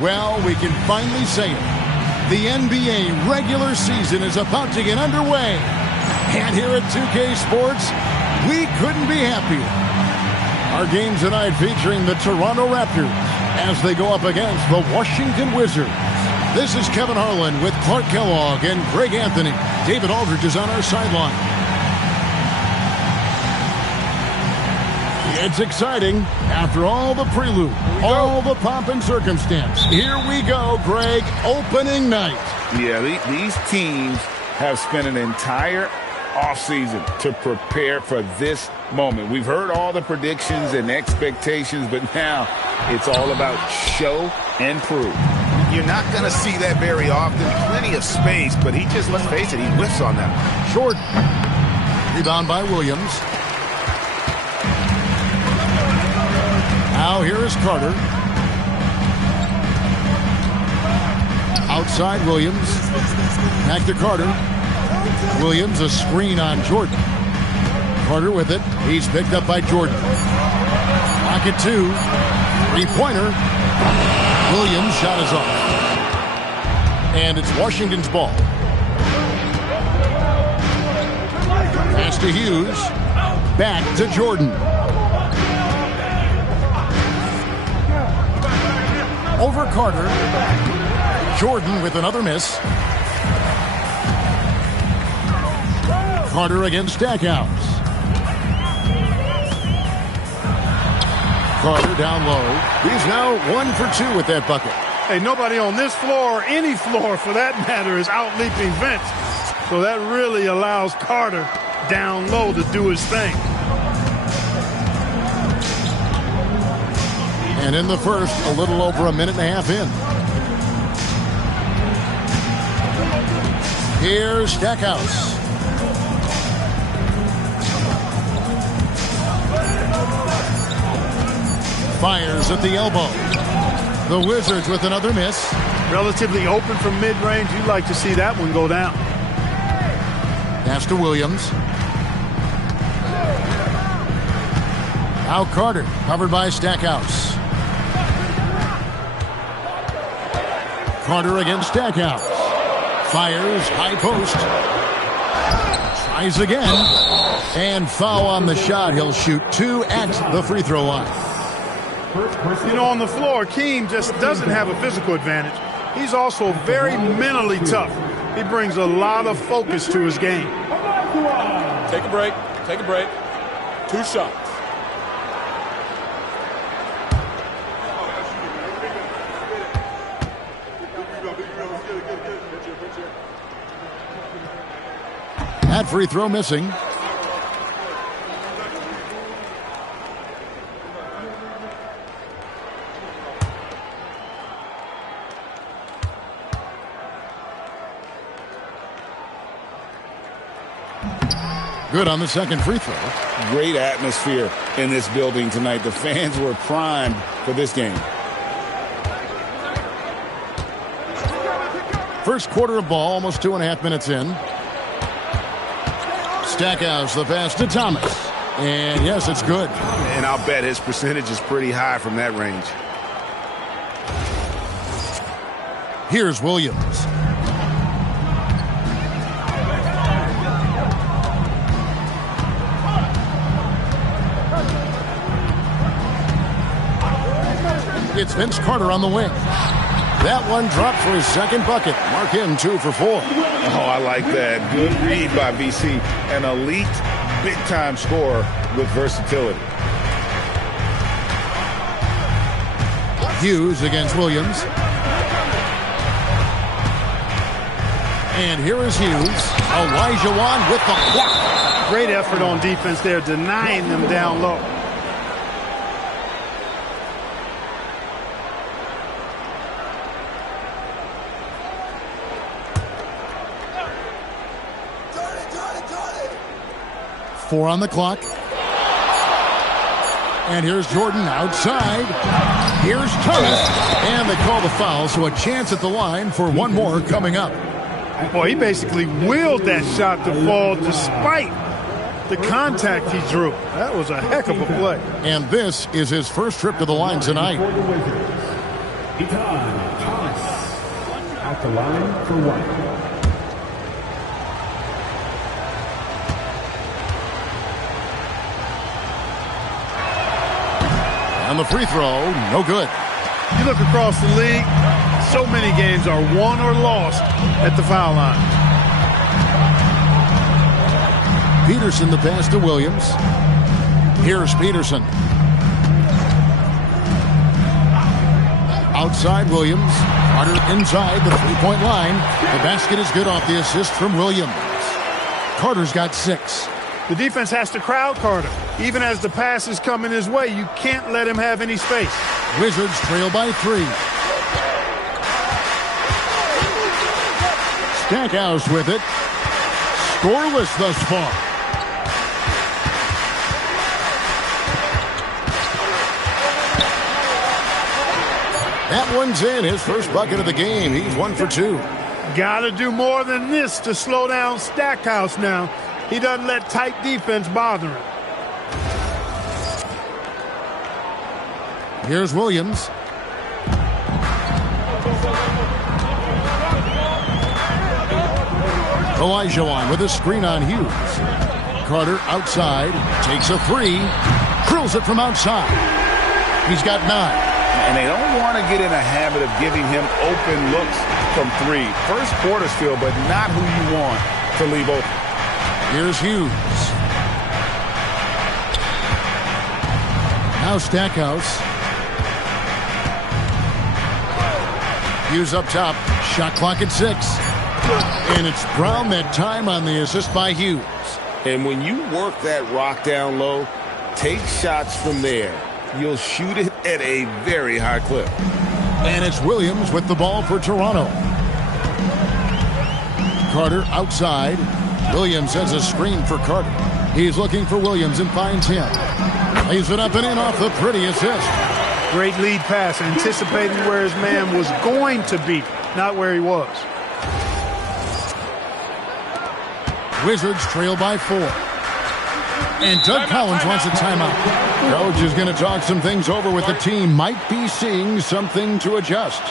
Well, we can finally say it. The NBA regular season is about to get underway. And here at 2K Sports, we couldn't be happier. Our game tonight featuring the Toronto Raptors as they go up against the Washington Wizards. This is Kevin Harlan with Clark Kellogg and Greg Anthony. David Aldridge is on our sideline. It's exciting after all the prelude, all the pomp and circumstance. Here we go, Greg, opening night. Yeah, these teams have spent an entire offseason to prepare for this moment. We've heard all the predictions and expectations, but now it's all about show and prove. You're not going to see that very often. Plenty of space, but he just, let's face it, he whiffs on that. Short. Rebound by Williams. Now here is Carter. Outside Williams. Back to Carter. Williams, a screen on Jordan. Carter with it. He's picked up by Jordan. Pocket two. Three-pointer. Williams' shot is off. And it's Washington's ball. Pass to Hughes. Back to Jordan. Over Carter. Jordan with another miss. Carter against Stackhouse. Carter down low. He's now 1 for 2 with that bucket. Hey, nobody on this floor, or any floor for that matter, is out-leaping Vince. So that really allows Carter down low to do his thing. And in the first, a little over a minute and a half in. Here's Stackhouse. Fires at the elbow. The Wizards with another miss. Relatively open from mid-range. You'd like to see that one go down. Pass to Williams. Now Carter, covered by Stackhouse. Carter against Stackhouse. Fires, high post. Tries again. And foul on the shot. He'll shoot 2 at the free throw line. You know, on the floor, Keem just doesn't have a physical advantage. He's also very mentally tough. He brings a lot of focus to his game. Take a break. Take a break. 2 shots. That free throw missing. Good on the second free throw. Great atmosphere in this building tonight. The fans were primed for this game. First quarter of ball, almost 2.5 minutes in. Stackhouse, the pass to Thomas. And yes, it's good. And I'll bet his percentage is pretty high from that range. Here's Williams. It's Vince Carter on the wing. That one dropped for his second bucket. Mark him 2 for 4. Oh, I like that. Good read by VC. An elite, big-time scorer with versatility. Hughes against Williams. And here is Hughes. Elijah Wan with the block. Great effort on defense there, denying them down low. Four on the clock. And here's Jordan outside. Here's Thomas. And they call the foul, so a chance at the line for one more coming up. Boy, he basically willed that shot to fall despite the contact he drew. That was a heck of a play. And this is his first trip to the line tonight. Thomas at the line for one. And the free throw, no good. You look across the league, so many games are won or lost at the foul line. Peterson the pass to Williams. Here's Peterson. Outside Williams. Carter inside the three-point line. The basket is good off the assist from Williams. Carter's got 6. The defense has to crowd Carter. Even as the pass is coming his way, you can't let him have any space. Wizards trail by 3. Stackhouse with it. Scoreless thus far. That one's in. His first bucket of the game. He's 1 for 2. Got to do more than this to slow down Stackhouse now. He doesn't let tight defense bother him. Here's Williams. Olajuwon with a screen on Hughes. Carter outside. Takes a 3. Drills it from outside. He's got 9. And they don't want to get in a habit of giving him open looks from 3. First quarter's feel, but not who you want to leave open. Here's Hughes. Now Stackhouse. Hughes up top. Shot clock at 6. And it's Brown that time on the assist by Hughes. And when you work that rock down low, take shots from there. You'll shoot it at a very high clip. And it's Williams with the ball for Toronto. Carter outside. Williams has a screen for Carter. He's looking for Williams and finds him. Lays it up and in off the pretty assist. Great lead pass, anticipating where his man was going to be, not where he was. Wizards trail by 4. And Doug Collins wants a timeout. Coach is going to talk some things over with the team. Might be seeing something to adjust.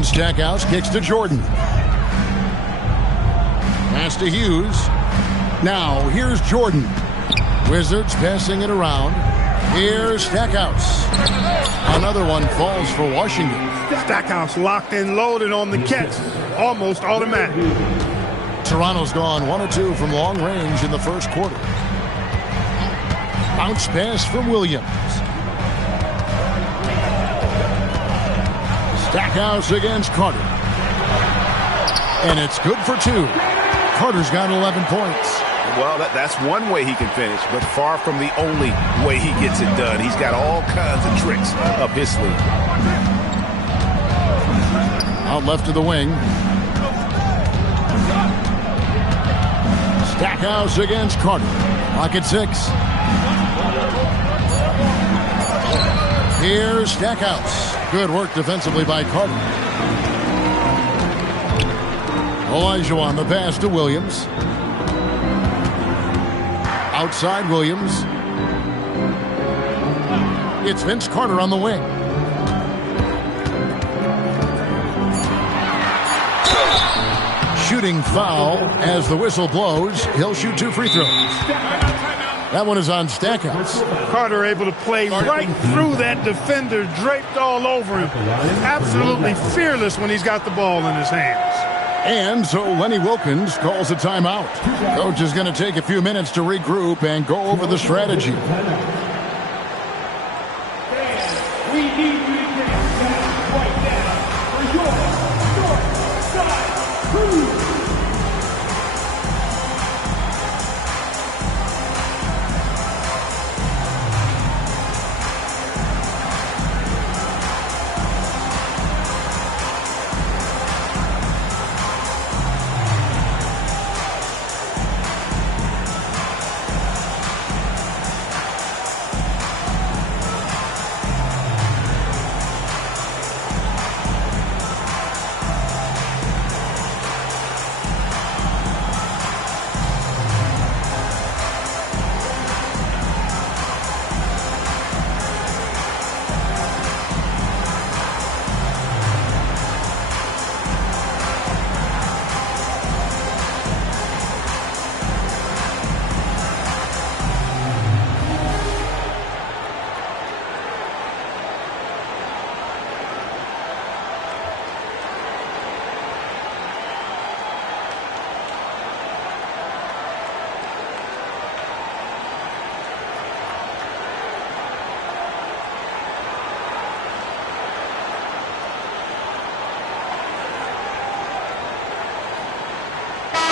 And Stackhouse kicks to Jordan. Pass to Hughes. Now, here's Jordan. Wizards passing it around. Here's Stackhouse. Another one falls for Washington. Stackhouse locked and loaded on the catch. Almost automatic. Toronto's gone 1 or 2 from long range in the first quarter. Bounce pass from Williams. Stackhouse against Carter. And it's good for 2. Carter's got 11 points. Well, that's one way he can finish, but far from the only way he gets it done. He's got all kinds of tricks up his sleeve. Out left to the wing. Stackhouse against Carter. Lock at 6. Here's Stackhouse. Good work defensively by Carter. Olajuwon the pass to Williams. Outside Williams. It's Vince Carter on the wing. Shooting foul as the whistle blows. He'll shoot 2 free throws. That one is on Stackhouse. Carter able to play right through that defender, draped all over him. Absolutely fearless when he's got the ball in his hands. And so Lenny Wilkins calls a timeout. Coach is going to take a few minutes to regroup and go over the strategy. We need you to take that right now for your north side crew.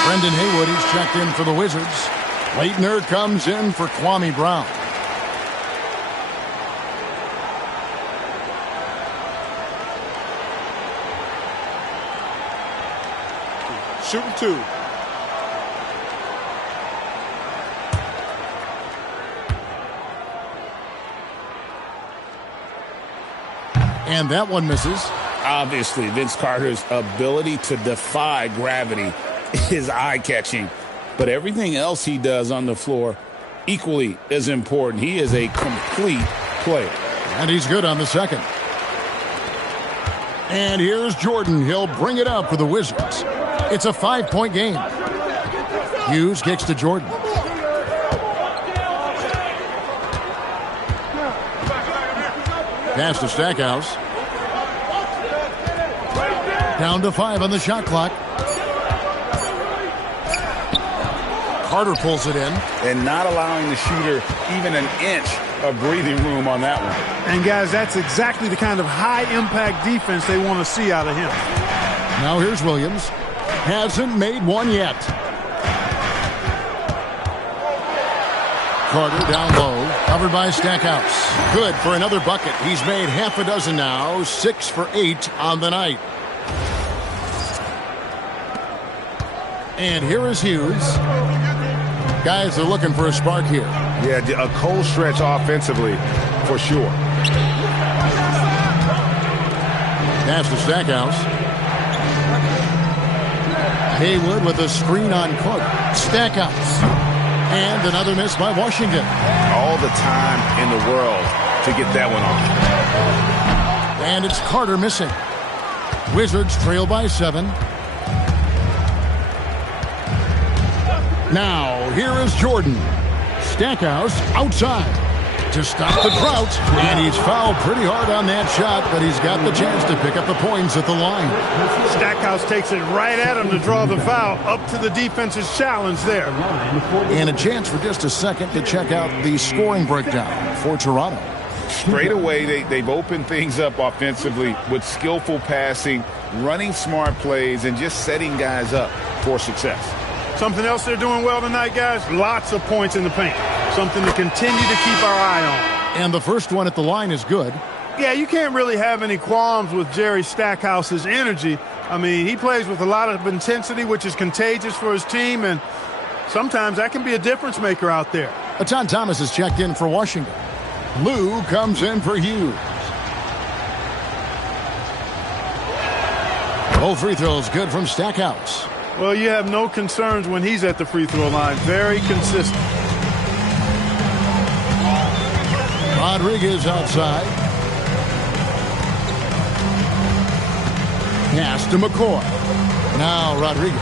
Brendan Haywood, he's checked in for the Wizards. Leitner comes in for Kwame Brown. Shooting 2. And that one misses. Obviously, Vince Carter's ability to defy gravity is eye-catching. But everything else he does on the floor equally is important. He is a complete player. And he's good on the second. And here's Jordan. He'll bring it up for the Wizards. It's a 5-point game. Hughes kicks to Jordan. Pass to Stackhouse. Down to 5 on the shot clock. Carter pulls it in. And not allowing the shooter even an inch of breathing room on that one. And, guys, that's exactly the kind of high-impact defense they want to see out of him. Now here's Williams. Hasn't made one yet. Carter down low. Covered by Stackhouse. Good for another bucket. He's made half a dozen now. 6 for 8 on the night. And here is Hughes. Guys are looking for a spark here. Yeah, a cold stretch offensively for sure. Pass to Stackhouse. Haywood with a screen on Carter. Stackhouse. And another miss by Washington. All the time in the world to get that one off. And it's Carter missing. Wizards trail by 7. Now, here is Jordan. Stackhouse outside to stop the drought. And he's fouled pretty hard on that shot, but he's got the chance to pick up the points at the line. Stackhouse takes it right at him to draw the foul. Up to the defense's challenge there. And a chance for just a second to check out the scoring breakdown for Toronto. straight away they've opened things up offensively with skillful passing, running smart plays, and just setting guys up for success. Something else they're doing well tonight, guys, lots of points in the paint. Something to continue to keep our eye on. And the first one at the line is good. Yeah, you can't really have any qualms with Jerry Stackhouse's energy. I mean, he plays with a lot of intensity, which is contagious for his team, and sometimes that can be a difference maker out there. Atan Thomas is checked in for Washington. Lou comes in for Hughes. Both free throws good from Stackhouse. Well, you have no concerns when he's at the free throw line. Very consistent. Rodriguez outside. Pass to McCoy. Now Rodriguez.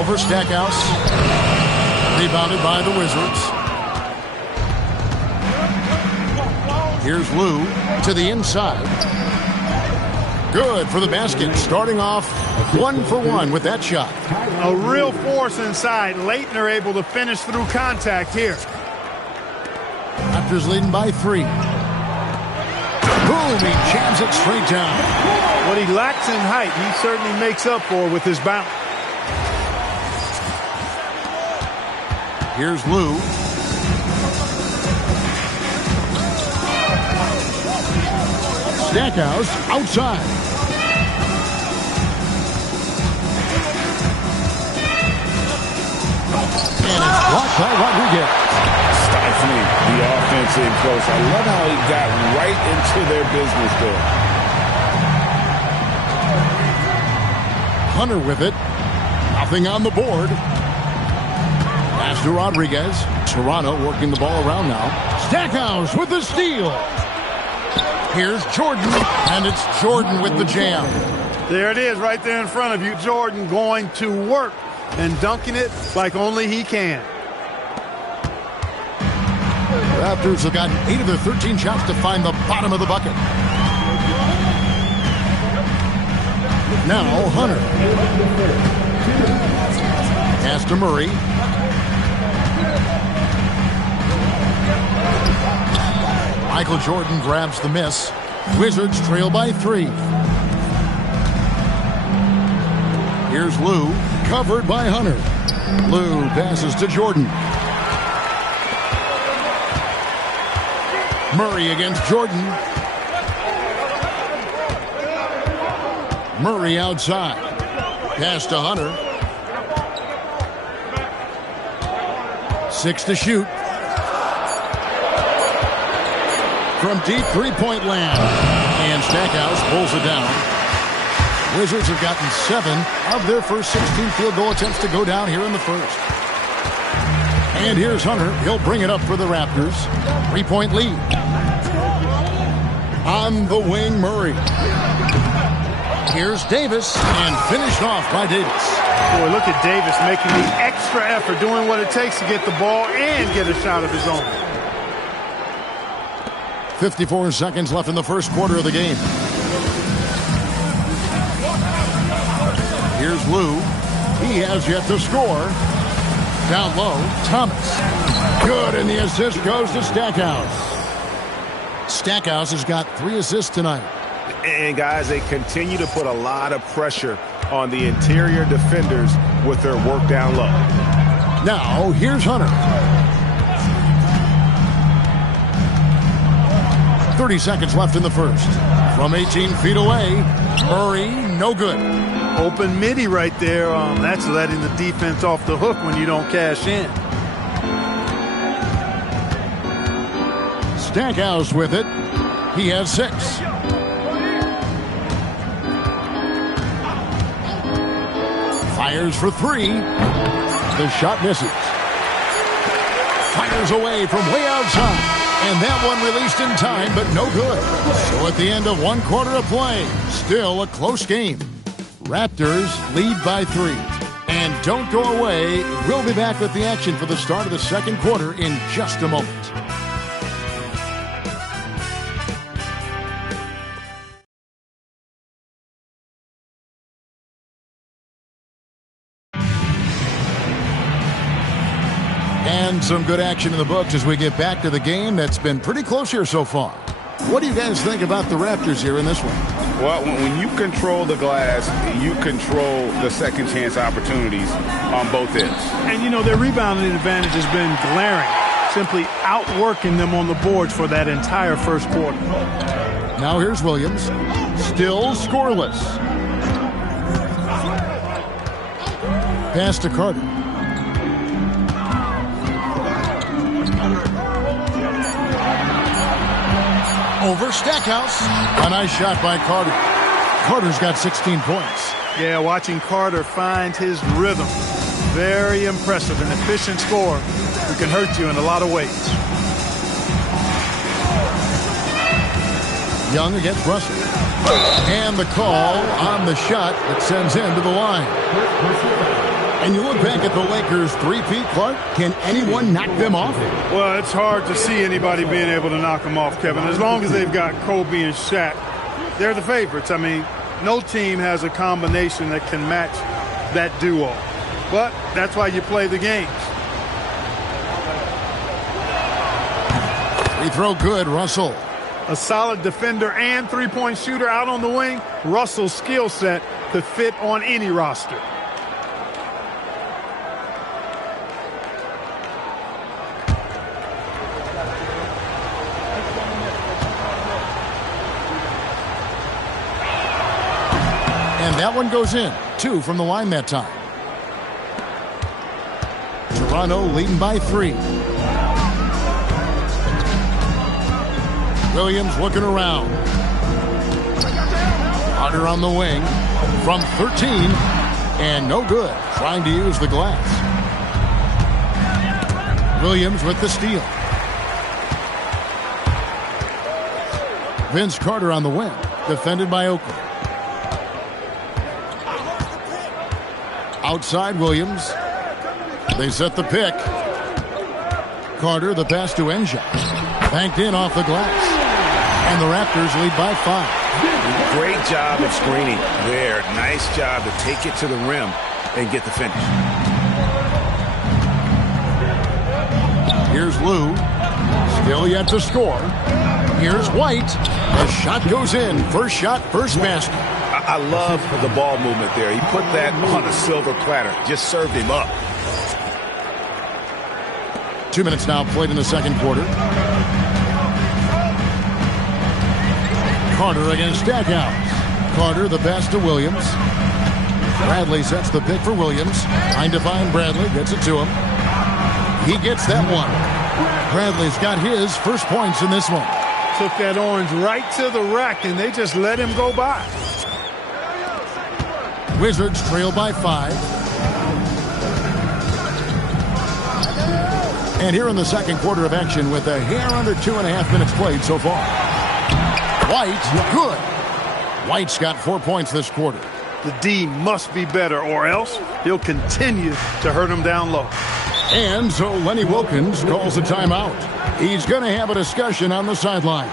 Over Stackhouse. Rebounded by the Wizards. Here's Lou to the inside. Good for the basket. Starting off 1 for 1 with that shot. A real force inside. Leitner able to finish through contact here. Raptors leading by 3. Boom, he jams it straight down. What he lacks in height, he certainly makes up for with his bounce. Here's Lou. Stackhouse outside. And it's blocked by Rodriguez. Stifling the offense in close. I love how he got right into their business there. Hunter with it. Nothing on the board. Pass to Rodriguez. Toronto working the ball around now. Stackhouse with the steal. Here's Jordan, and it's Jordan with the jam. There it is right there in front of you. Jordan going to work and dunking it like only he can. Raptors have gotten 8 of their 13 shots to find the bottom of the bucket. Now Hunter. Pass to Murray. Michael Jordan grabs the miss. Wizards trail by 3. Here's Lou, covered by Hunter. Lou passes to Jordan. Murray against Jordan. Murray outside. Pass to Hunter. 6 to shoot. From deep three-point land. And Stackhouse pulls it down. Wizards have gotten 7 of their first 16 field goal attempts to go down here in the first. And here's Hunter. He'll bring it up for the Raptors. 3-point lead. On the wing, Murray. Here's Davis, and finished off by Davis. Boy, look at Davis making the extra effort, doing what it takes to get the ball and get a shot of his own. 54 seconds left in the first quarter of the game. Here's Lou. He has yet to score. Down low, Thomas. Good, and the assist goes to Stackhouse. Stackhouse has got 3 assists tonight. And, guys, they continue to put a lot of pressure on the interior defenders with their work down low. Now, here's Hunter. 30 seconds left in the first. From 18 feet away, Murray, no good. Open midi right there. That's letting the defense off the hook when you don't cash in. Stackhouse with it. He has 6. Fires for 3. The shot misses. Fires away from way outside. And that one released in time, but no good. So at the end of 1 quarter of play, still a close game. Raptors lead by 3. And don't go away. We'll be back with the action for the start of the second quarter in just a moment. And some good action in the books as we get back to the game that's been pretty close here so far. What do you guys think about the Raptors here in this one? Well, when you control the glass, you control the second chance opportunities on both ends. And, you know, their rebounding advantage has been glaring, simply outworking them on the boards for that entire first quarter. Now here's Williams, still scoreless. Pass to Carter. Over Stackhouse. A nice shot by Carter. Carter's got 16 points. Yeah, watching Carter find his rhythm. Very impressive. An efficient scorer who can hurt you in a lot of ways. Young against Russell. And the call on the shot that sends him to the line. And you look back at the Lakers' three-peat, Clark. Can anyone knock them off? Well, it's hard to see anybody being able to knock them off, Kevin. As long as they've got Kobe and Shaq, they're the favorites. I mean, no team has a combination that can match that duo. But that's why you play the games. Free throw good, Russell. A solid defender and three-point shooter out on the wing. Russell's skill set could fit on any roster. And that one goes in. 2 from the line that time. Toronto leading by 3. Williams looking around. Carter on the wing from 13. And no good. Trying to use the glass. Williams with the steal. Vince Carter on the wing. Defended by Oakley. Outside Williams. They set the pick. Carter, the pass to Enja. Banked in off the glass. And the Raptors lead by 5. Great job of screening there. Nice job to take it to the rim and get the finish. Here's Lou. Still yet to score. Here's White. The shot goes in. First shot, first basket. I love the ball movement there. He put that on a silver platter. Just served him up. 2 minutes now played in the second quarter. Carter against Stackhouse. Carter the pass to Williams. Bradley sets the pick for Williams. Trying to find Bradley. Gets it to him. He gets that one. Bradley's got his first points in this one. Took that orange right to the rack, and they just let him go by. Wizards trail by 5. And here in the second quarter of action with a hair under 2.5 minutes played so far. White, good. White's got 4 points this quarter. The D must be better, or else he'll continue to hurt him down low. And so Lenny Wilkins calls a timeout. He's going to have a discussion on the sideline.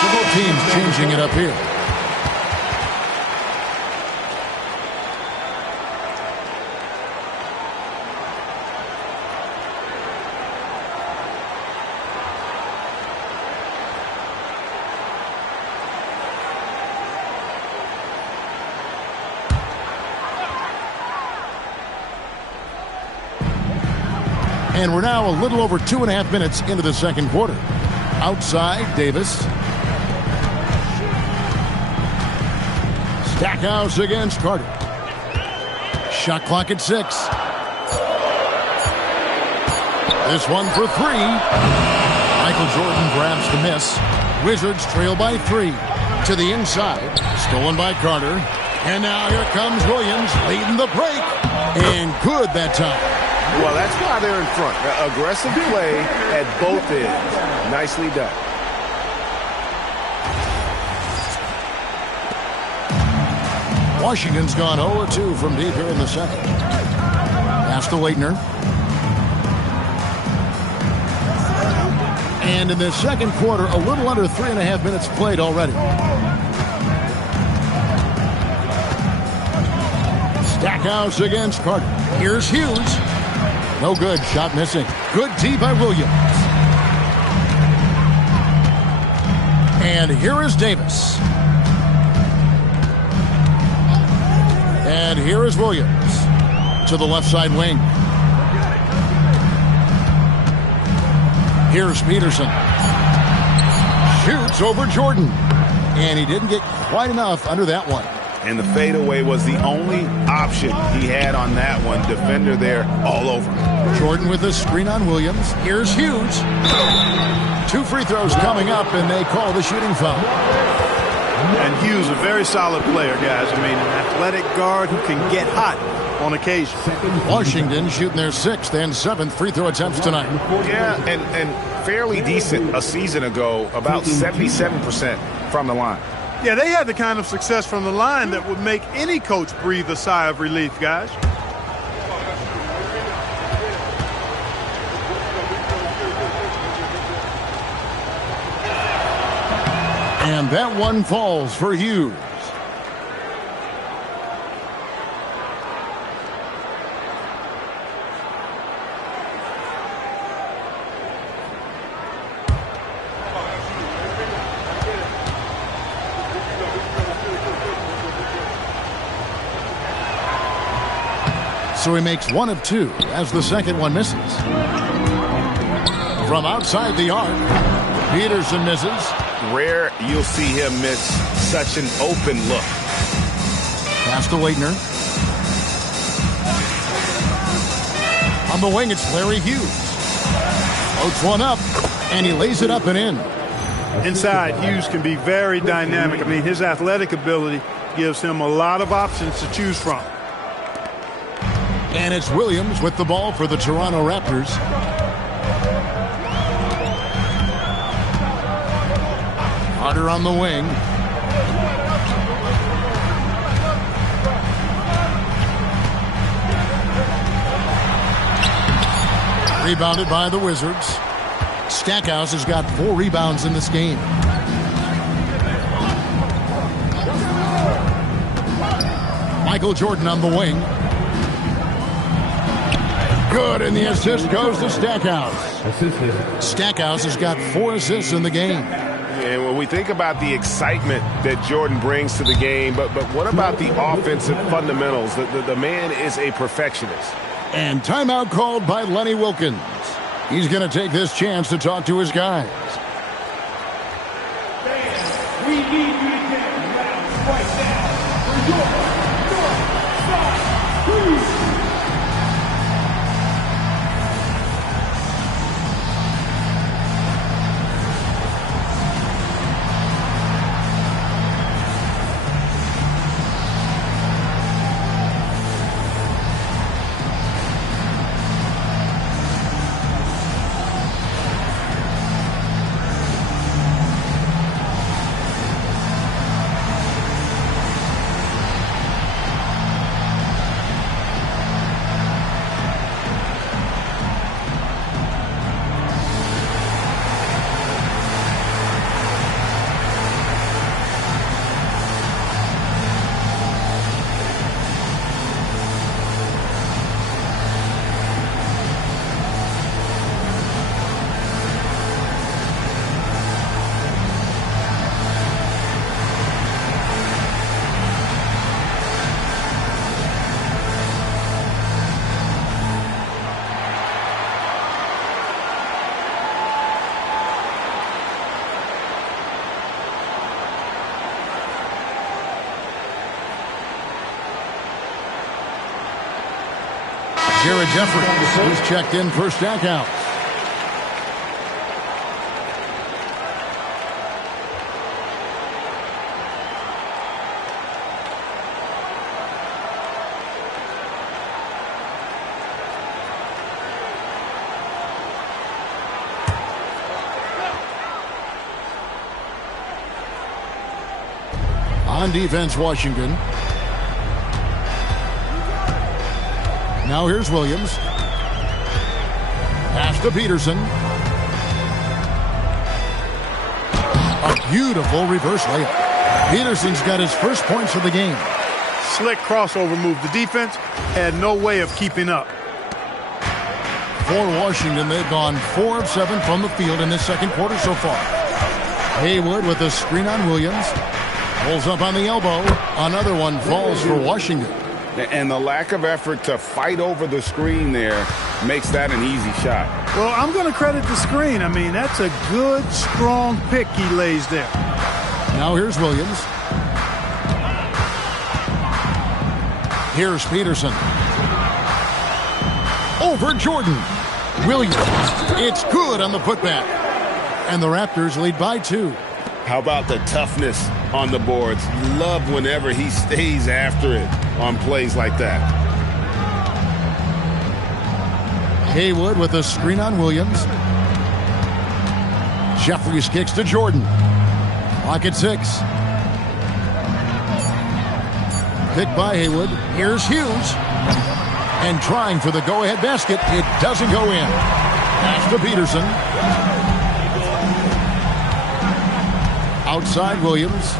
So both teams changing it up here. And we're now a little over 2.5 minutes into the second quarter. Outside, Davis. Stackhouse against Carter. Shot clock at 6. This one for 3. Michael Jordan grabs the miss. Wizards trail by 3. To the inside. Stolen by Carter. And now here comes Williams leading the break. And good that time. Well, that's why they're in front. Aggressive play at both ends. Nicely done. Washington's gone 0-2 from deep here in the second. Pass to Leitner. And in the second quarter, a little under 3.5 minutes played already. Stackhouse against Carter. Here's Hughes. No good. Shot missing. Good D by Williams. And here is Davis. And here is Williams to the left side wing. Here's Peterson. Shoots over Jordan. And he didn't get quite enough under that one. And the fadeaway was the only option he had on that one. Defender there all over him. Jordan with a screen on Williams. Here's Hughes. 2 free throws coming up, and they call the shooting foul. And Hughes, a very solid player, guys. I mean, an athletic guard who can get hot on occasion. Washington shooting their 6th and 7th free throw attempts tonight. Yeah, and fairly decent a season ago, about 77% from the line. Yeah, they had the kind of success from the line that would make any coach breathe a sigh of relief, guys. And that one falls for Hughes. So he makes 1 of 2 as the second one misses. From outside the arc, Peterson misses. Rare you'll see him miss such an open look. Pass to Leitner. On the wing, it's Larry Hughes. Floats one up, and he lays it up and in. Inside, Hughes can be very dynamic. I mean, his athletic ability gives him a lot of options to choose from. And it's Williams with the ball for the Toronto Raptors. Carter on the wing. Rebounded by the Wizards. Stackhouse has got 4 rebounds in this game. Michael Jordan on the wing. Good, and the assist goes to Stackhouse. Stackhouse has got 4 assists in the game. And when we think about the excitement that Jordan brings to the game, but what about the offensive fundamentals? The man is a perfectionist. And timeout called by Lenny Wilkins. He's going to take this chance to talk to his guys. We need you to get rounds right now for your North Side Crew. Jared Jeffries, who's checked in for Stackhouse. On defense, Washington. Now here's Williams. Pass to Peterson. A beautiful reverse layup. Peterson's got his first points of the game. Slick crossover move. The defense had no way of keeping up. For Washington, they've gone 4 of 7 from the field in this second quarter so far. Haywood with a screen on Williams. Pulls up on the elbow. Another one falls for Washington. And the lack of effort to fight over the screen there makes that an easy shot. Well, I'm going to credit the screen. I mean, that's a good, strong pick he lays there. Now here's Williams. Here's Peterson. Over Jordan. Williams. It's good on the putback. And the Raptors lead by 2. How about the toughness on the boards? Love whenever he stays after it on plays like that. Haywood with a screen on Williams. Jeffries kicks to Jordan. Clock at 6. Picked by Haywood. Here's Hughes. And trying for the go-ahead basket. It doesn't go in. Pass to Peterson. Outside Williams.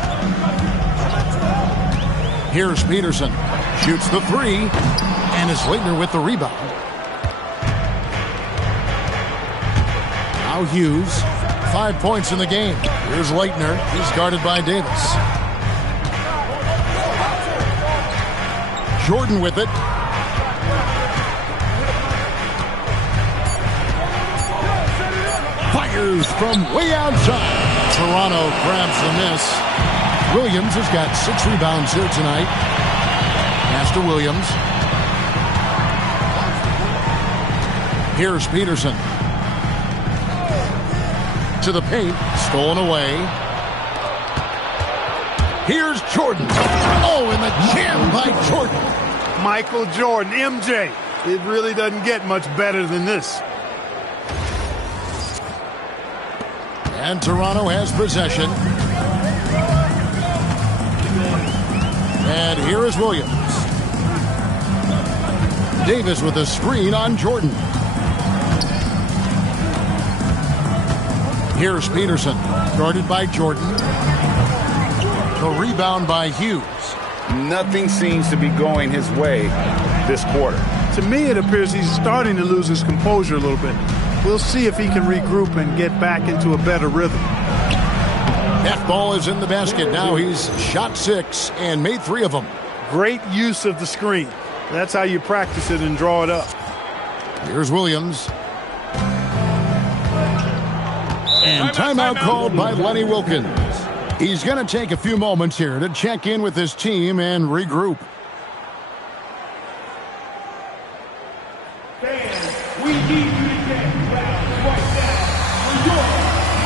Here's Peterson. Shoots the 3. And is Leitner with the rebound. Now Hughes. 5 points in the game. Here's Leitner. He's guarded by Davis. Jordan with it. Fires from way outside. Toronto grabs the miss. Williams has got 6 rebounds here tonight. Pass to Williams. Here's Peterson. To the paint. Stolen away. Here's Jordan. Oh, and the jam by Jordan. Michael Jordan, MJ. It really doesn't get much better than this. And Toronto has possession. And here is Williams. Davis with a screen on Jordan. Here's Peterson, guarded by Jordan. The rebound by Hughes. Nothing seems to be going his way this quarter. To me, it appears he's starting to lose his composure a little bit. We'll see if he can regroup and get back into a better rhythm. That ball is in the basket. Now he's shot 6 and made 3 of them. Great use of the screen. That's how you practice it and draw it up. Here's Williams. And timeout called by Lenny Wilkins. He's going to take a few moments here to check in with his team and regroup. Fans, we need you to get round right now for your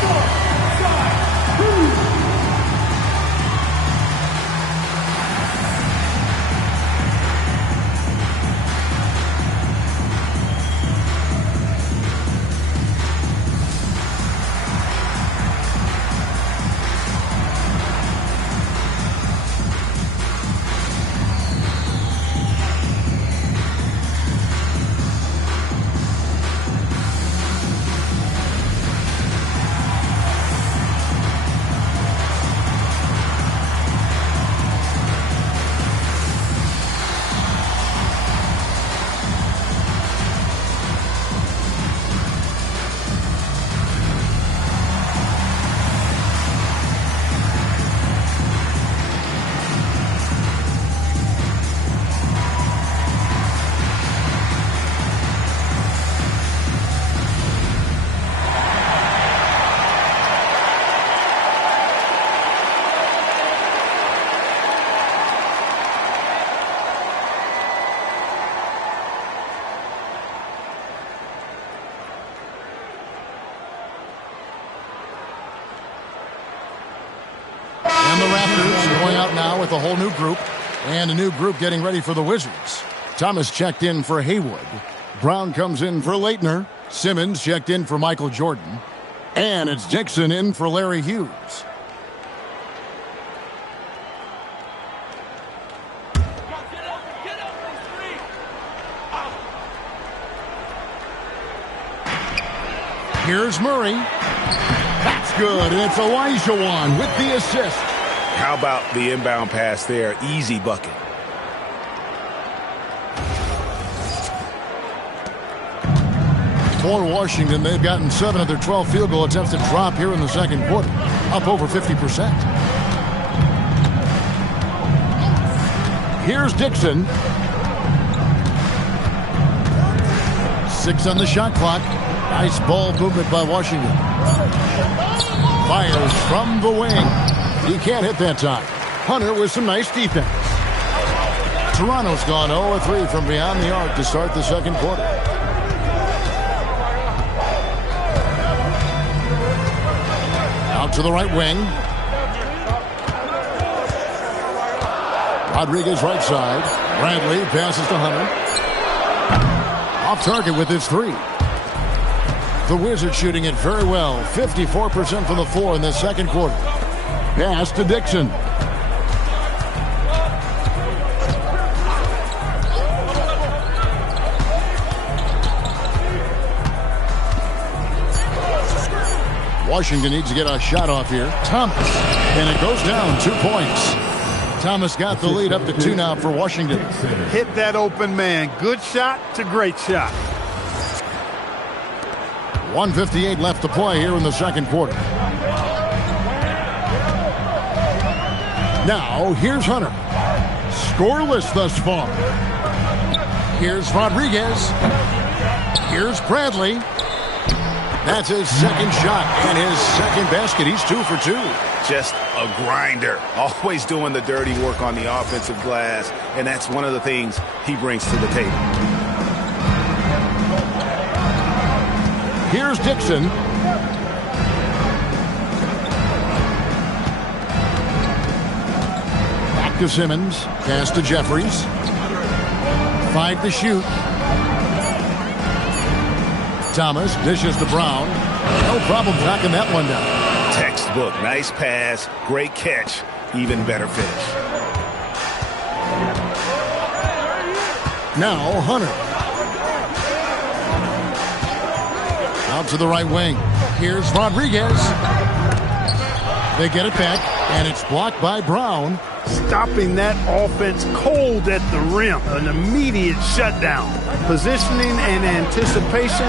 North Side Crew. the Raptors going out now with a whole new group, and a new group getting ready for the Wizards. Thomas checked in for Haywood. Brown comes in for Leitner. Simmons checked in for Michael Jordan. And it's Dixon in for Larry Hughes. Here's Murray. That's good, and it's Olajuwon with the assist. How about the inbound pass there? Easy bucket. For Washington, they've gotten 7 of their 12 field goal attempts to drop here in the second quarter, up over 50%. Here's Dixon. 6 on the shot clock. Nice ball movement by Washington. Fires from the wing. He can't hit that time. Hunter with some nice defense. Toronto's gone 0-3 from beyond the arc to start the second quarter. Out to the right wing. Rodriguez right side. Bradley passes to Hunter. Off target with his 3. The Wizards shooting it very well. 54% from the floor in the second quarter. Pass to Dixon. Washington needs to get a shot off here. Thomas. And it goes down 2 points. Thomas got the lead up to 2 now for Washington. Hit that open man. Good shot to great shot. 1:58 left to play here in the second quarter. Now, here's Hunter. Scoreless thus far. Here's Rodriguez. Here's Bradley. That's his second shot and his second basket. He's 2 for 2. Just a grinder. Always doing the dirty work on the offensive glass, and that's one of the things he brings to the table. Here's Dixon. Back to Simmons. Pass to Jeffries. 5 to shoot. Thomas dishes to Brown. No problem knocking that one down. Textbook. Nice pass. Great catch. Even better finish. Now Hunter. Out to the right wing. Here's Rodriguez. They get it back, and it's blocked by Brown. Stopping that offense cold at the rim. An immediate shutdown. Positioning and anticipation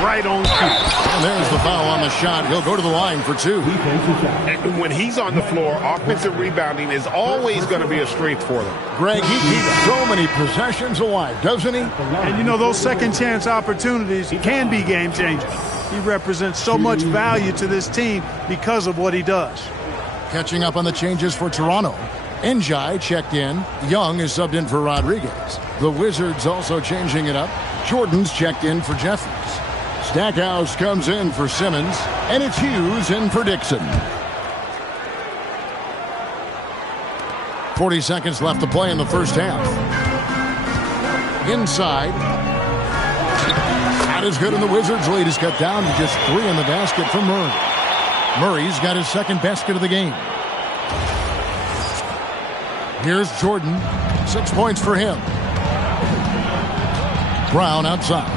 right on cue. And there's the foul on the shot. He'll go to the line for 2. And when he's on the floor, offensive rebounding is always going to be a strength for them. Greg, he keeps so many possessions alive, doesn't he? And you know, those second chance opportunities can be game changing. He represents so much value to this team because of what he does. Catching up on the changes for Toronto. Njai checked in. Young is subbed in for Rodriguez. The Wizards also changing it up. Jordan's checked in for Jeffries. Stackhouse comes in for Simmons. And it's Hughes in for Dixon. 40 seconds left to play in the first half. Inside. Not as good, and the Wizards' lead is cut down to just 3 in the basket from Murray. Murray's got his second basket of the game. Here's Jordan. 6 points for him. Brown outside.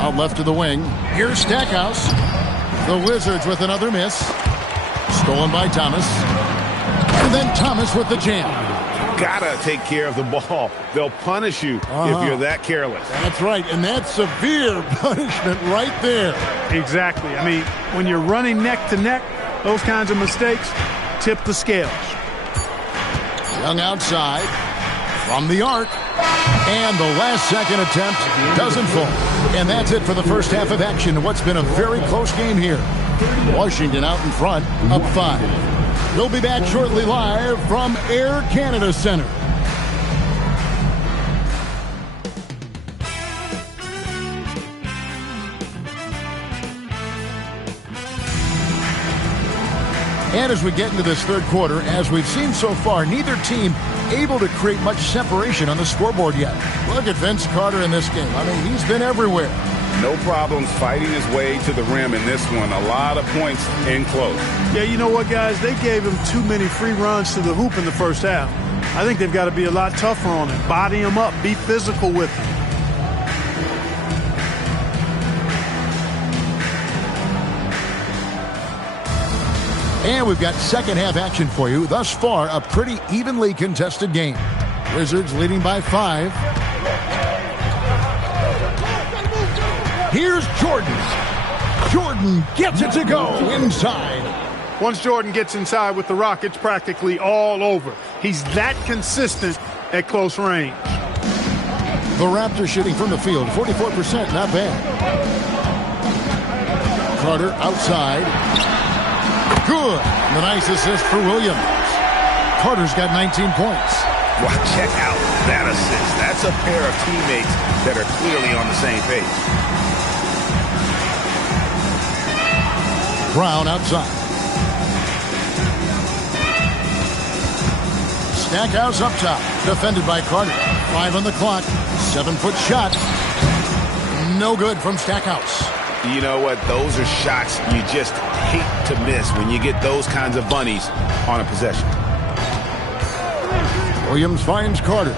Out left to the wing. Here's Stackhouse. The Wizards with another miss. Stolen by Thomas. And then Thomas with the jam. Gotta take care of the ball. They'll punish you if you're that careless. That's right, and that's severe punishment right there. Exactly. I mean, when you're running neck to neck, those kinds of mistakes tip the scales. Young outside from the arc, and the last second attempt doesn't fall. And that's it for the first half of action. What's been a very close game here. Washington out in front, up 5. We'll be back shortly live from Air Canada Center. And as we get into this third quarter, as we've seen so far, neither team able to create much separation on the scoreboard yet. Look at Vince Carter in this game. I mean, he's been everywhere. No problems fighting his way to the rim in this one. A lot of points in close. Yeah, you know what, guys? They gave him too many free runs to the hoop in the first half. I think they've got to be a lot tougher on him. Body him up. Be physical with him. And we've got second half action for you. Thus far, a pretty evenly contested game. Wizards leading by 5. Here's Jordan. Jordan gets it to go inside. Once Jordan gets inside with the rock, it's practically all over. He's that consistent at close range. The Raptors shooting from the field, 44%, not bad. Carter outside. Good. The nice assist for Williams. Carter's got 19 points. Wow, check out that assist. That's a pair of teammates that are clearly on the same page. Brown outside. Stackhouse up top. Defended by Carter. 5 on the clock. 7-foot shot. No good from Stackhouse. You know what? Those are shots you just hate to miss when you get those kinds of bunnies on a possession. Williams finds Carter.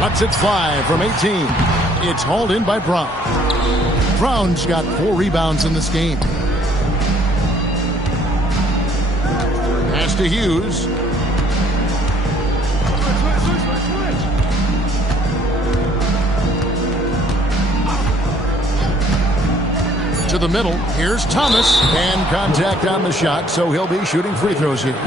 Lets it fly from 18. It's hauled in by Brown. Brown's got 4 rebounds in this game. Pass to Hughes. To the middle. Here's Thomas. And contact on the shot, so he'll be shooting free throws here.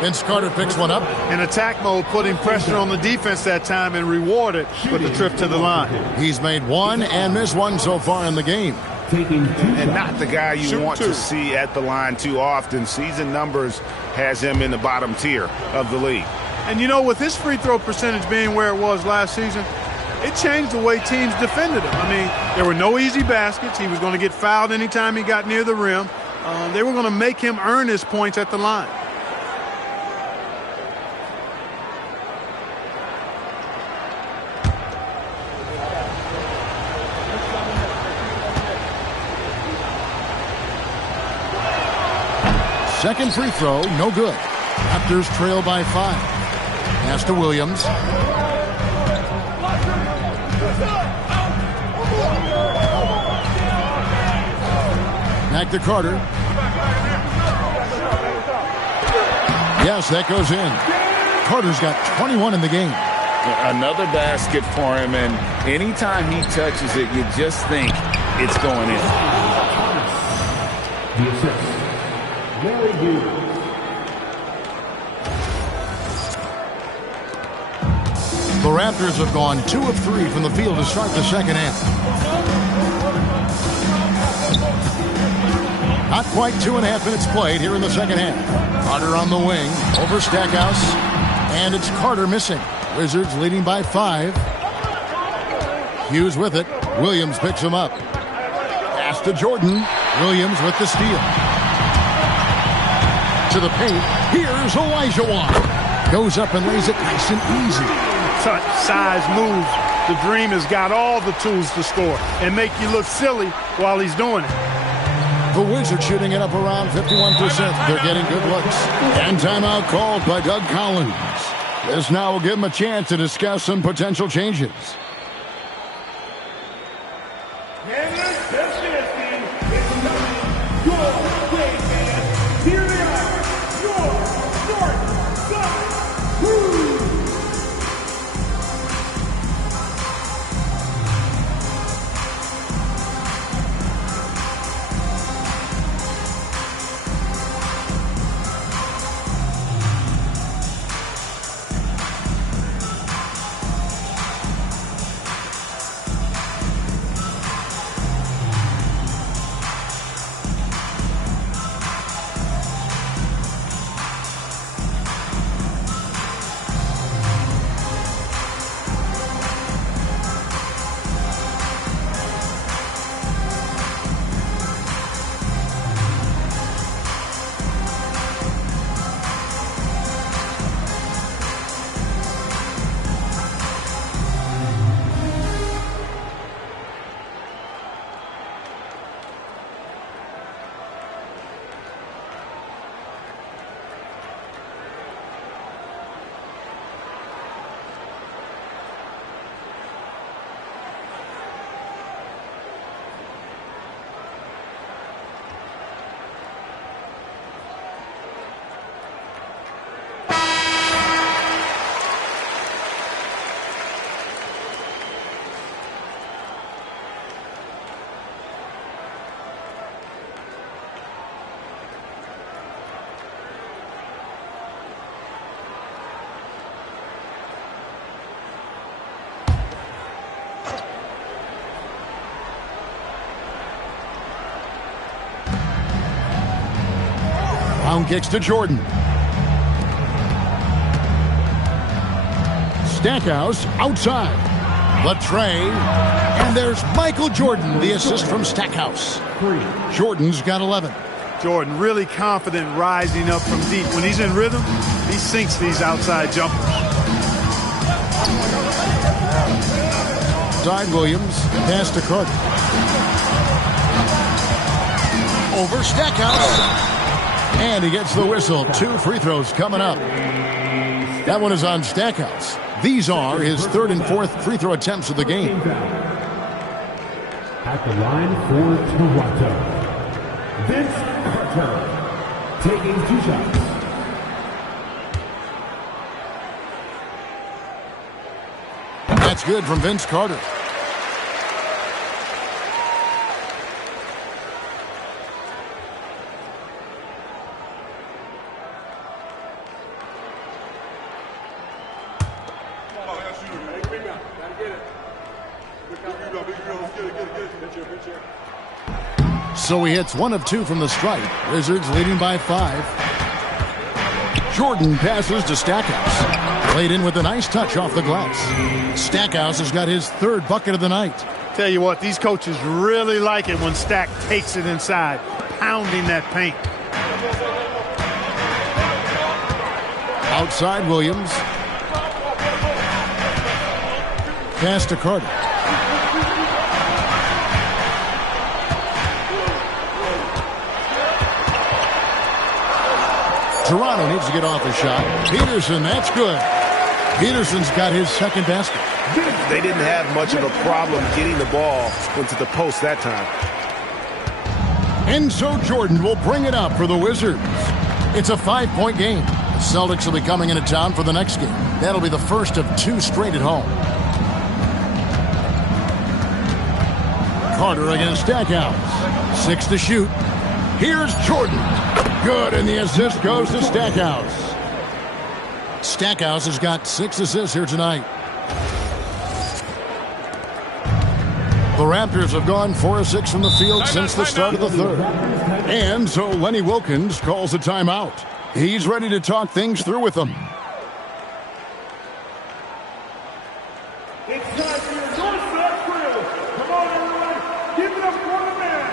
Vince Carter picks one up. In attack mode, putting pressure on the defense that time and rewarded with the trip to the line. He's made 1 and missed 1 so far in the game. And not the guy you want to see at the line too often. Season numbers has him in the bottom tier of the league. And you know, with his free throw percentage being where it was last season, it changed the way teams defended him. I mean, there were no easy baskets. He was going to get fouled anytime he got near the rim. They were going to make him earn his points at the line. Second free throw, no good. Raptors trail by 5. Pass to Williams. Back to Carter. Yes, that goes in. Carter's got 21 in the game. Another basket for him, and anytime he touches it, you just think it's going in. The assist. Very good. The Raptors have gone 2 of 3 from the field to start the second half. Not quite 2.5 minutes played here in the second half. Carter on the wing, over Stackhouse, and it's Carter missing. Wizards leading by 5. Hughes with it. Williams picks him up. Pass to Jordan. Williams with the steal. To the paint. Here's Olajuwon. Goes up and lays it nice and easy. Touch, size, moves. The Dream has got all the tools to score and make you look silly while he's doing it. The Wizards shooting it up around 51%. They're getting good looks. And timeout called by Doug Collins. This now will give him a chance to discuss some potential changes. Brown kicks to Jordan. Stackhouse outside. The tray. And there's Michael Jordan, the assist from Stackhouse. Jordan's got 11. Jordan really confident rising up from deep. When he's in rhythm, he sinks these outside jumpers. Side Williams, pass to Carter. Over Stackhouse. And he gets the whistle. 2 free throws coming up. That one is on Stackhouse. These are his 3rd and 4th free throw attempts of the game. At the line for Toronto, Vince Carter, taking 2 shots. That's good from Vince Carter. So he hits 1 of 2 from the stripe. Wizards leading by 5. Jordan passes to Stackhouse. Played in with a nice touch off the glass. Stackhouse has got his 3rd bucket of the night. Tell you what, these coaches really like it when Stack takes it inside, pounding that paint. Outside Williams. Pass to Carter. Toronto needs to get off a shot. Peterson, that's good. Peterson's got his 2nd basket. They didn't have much of a problem getting the ball into the post that time. And so Jordan will bring it up for the Wizards. It's a 5-point game. The Celtics will be coming into town for the next game. That'll be the first of 2 straight at home. Carter against Stackhouse. 6 to shoot. Here's Jordan. Good, and the assist goes to Stackhouse. Stackhouse has got 6 assists here tonight. The Raptors have gone 4 of 6 from the field since the start of the 3rd. And so Lenny Wilkins calls a timeout. He's ready to talk things through with them. It's time for your Northside crew. Come on, everyone. Give it up for the man.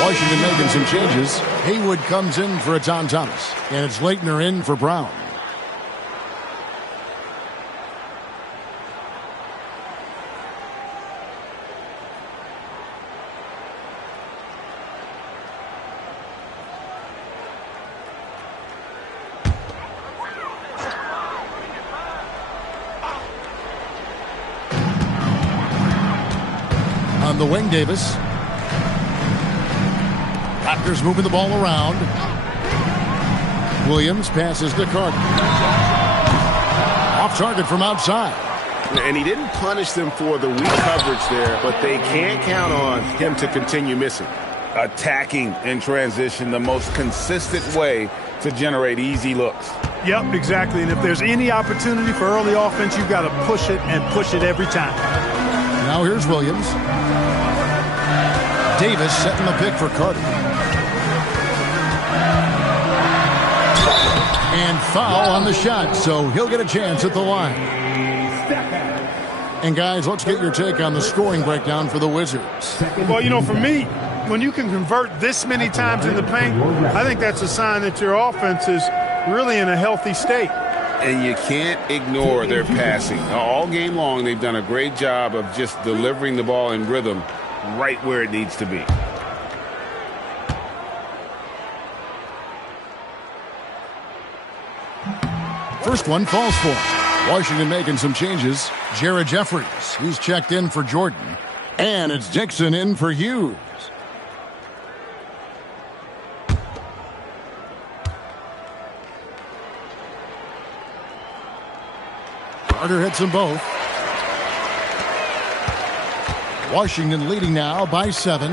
Washington making some changes. Haywood comes in for John Thomas. And it's Leitner in for Brown. On the wing, Davis. Raptors moving the ball around. Williams passes to Carter. Off target from outside. And he didn't punish them for the weak coverage there, but they can't count on him to continue missing. Attacking in transition, the most consistent way to generate easy looks. Yep, exactly. And if there's any opportunity for early offense, you've got to push it and push it every time. Now here's Williams. Davis setting the pick for Carter. And foul on the shot, so he'll get a chance at the line. And guys, let's get your take on the scoring breakdown for the Wizards. Well, you know, for me, when you can convert this many times in the paint, I think that's a sign that your offense is really in a healthy state. And you can't ignore their passing. All game long, they've done a great job of just delivering the ball in rhythm right where it needs to be. First one falls for him. Washington making some changes. Jared Jeffries, he's checked in for Jordan. And it's Dixon in for Hughes. Carter hits them both. Washington leading now by 7.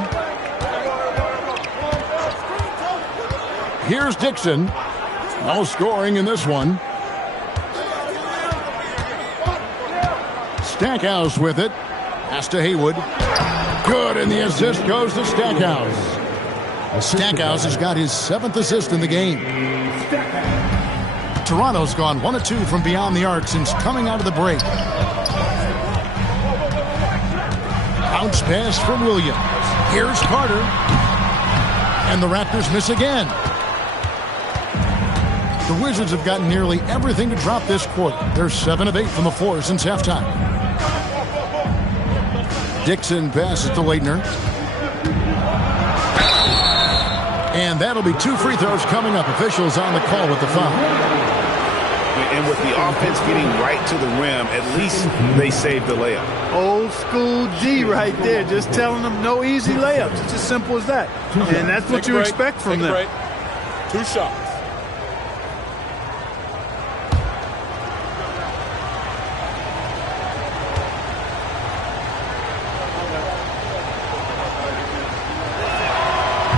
Here's Dixon. No scoring in this one. Stackhouse with it. Pass to Haywood. Good, and the assist goes to Stackhouse. Stackhouse has got his 7th assist in the game. Toronto's gone 1 of 2 from beyond the arc since coming out of the break. Bounce pass from Williams. Here's Carter. And the Raptors miss again. The Wizards have gotten nearly everything to drop this quarter. They're 7 of 8 from the floor since halftime. Dixon passes to Leitner. And that'll be 2 free throws coming up. Officials on the call with the foul. And with the offense getting right to the rim, at least they saved the layup. Old school G right there, just telling them no easy layups. It's as simple as that. And that's what you expect from them. 2 shots.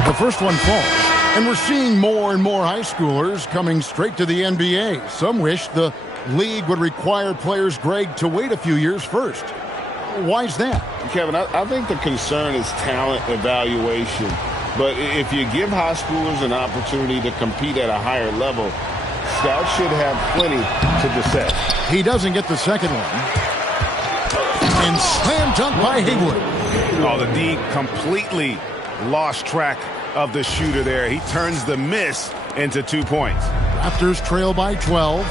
The first one falls, and we're seeing more and more high schoolers coming straight to the NBA. Some wish the league would require players, Greg, to wait a few years first. Why is that? Kevin, I think the concern is talent evaluation. But if you give high schoolers an opportunity to compete at a higher level, scouts should have plenty to dissect. He doesn't get the second one. And slam dunk by Haywood. Oh, the D completely lost track of the shooter there. He turns the miss into 2 points. Raptors trail by 12.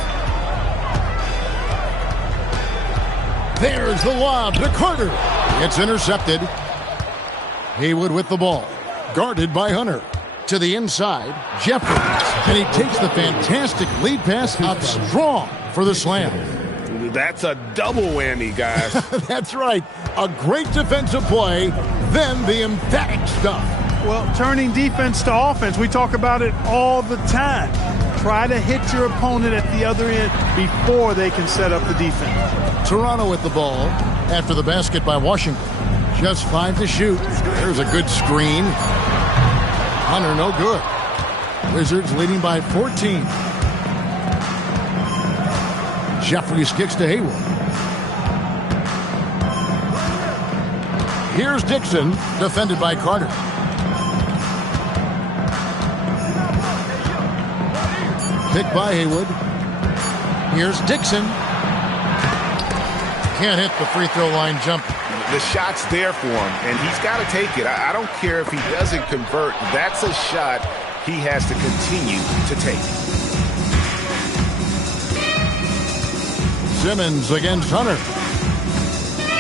There's the lob to Carter. It's intercepted. Haywood with the ball. Guarded by Hunter. To the inside, Jeffries. And he takes the fantastic lead pass out strong for the slam. That's a double whammy, guys. That's right. A great defensive play, then the emphatic stuff. Well, turning defense to offense, we talk about it all the time. Try to hit your opponent at the other end before they can set up the defense. Toronto with the ball after the basket by Washington. Just 5 to shoot. There's a good screen. Hunter no good. Wizards leading by 14. Jeffries kicks to Haywood. Here's Dixon, defended by Carter. Picked by Haywood. Here's Dixon. Can't hit the free throw line jump. The shot's there for him, and he's got to take it. I don't care if he doesn't convert. That's a shot he has to continue to take. Simmons against Hunter.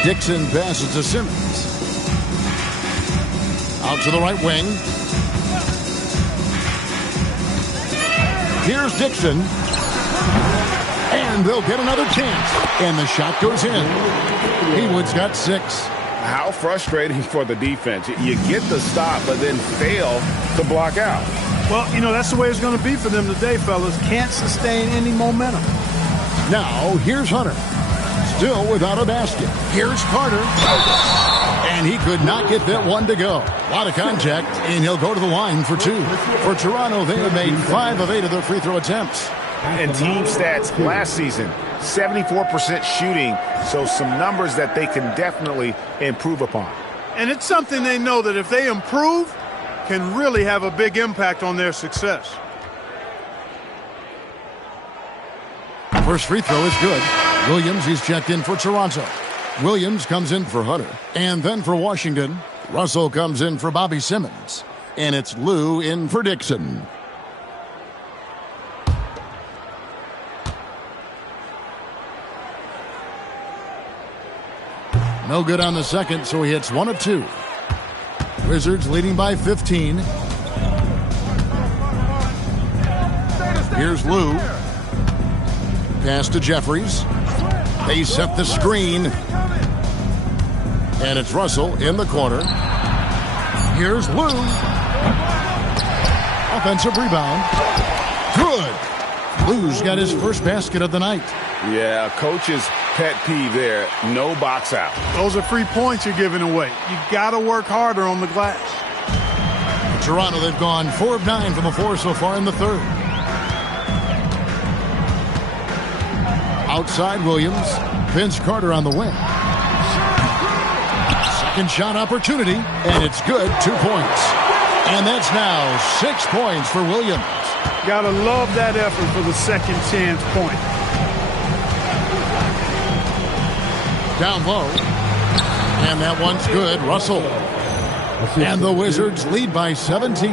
Dixon passes to Simmons. Out to the right wing. Here's Dixon. And they'll get another chance. And the shot goes in. Haywood's got 6. How frustrating for the defense. You get the stop, but then fail to block out. Well, you know, that's the way it's going to be for them today, fellas. Can't sustain any momentum. Now, here's Hunter. Still without a basket. Here's Carter. And he could not get that one to go. A lot of contact, and he'll go to the line for 2. For Toronto, they have made 5 of 8 of their free throw attempts. And team stats last season, 74% shooting, so some numbers that they can definitely improve upon. And it's something they know that if they improve, can really have a big impact on their success. First free throw is good. Williams, he's checked in for Toronto. Williams comes in for Hunter. And then for Washington, Russell comes in for Bobby Simmons. And it's Lou in for Dixon. No good on the second, so he hits 1 of 2. Wizards leading by 15. Here's Lou. Pass to Jeffries. They set the screen. And it's Russell in the corner. Here's Lou. Offensive rebound. Good. Lou's got his first basket of the night. Yeah, coach's pet peeve there. No box out. Those are free points you're giving away. You got to work harder on the glass. Toronto, they've gone 4 of 9 from the floor so far in the third. Outside Williams. Vince Carter on the wing. Second shot opportunity, and it's good. 2 points. And that's now 6 points for Williams. Got to love that effort for the second chance point. Down low. And that one's good. Russell. And the Wizards lead by 17.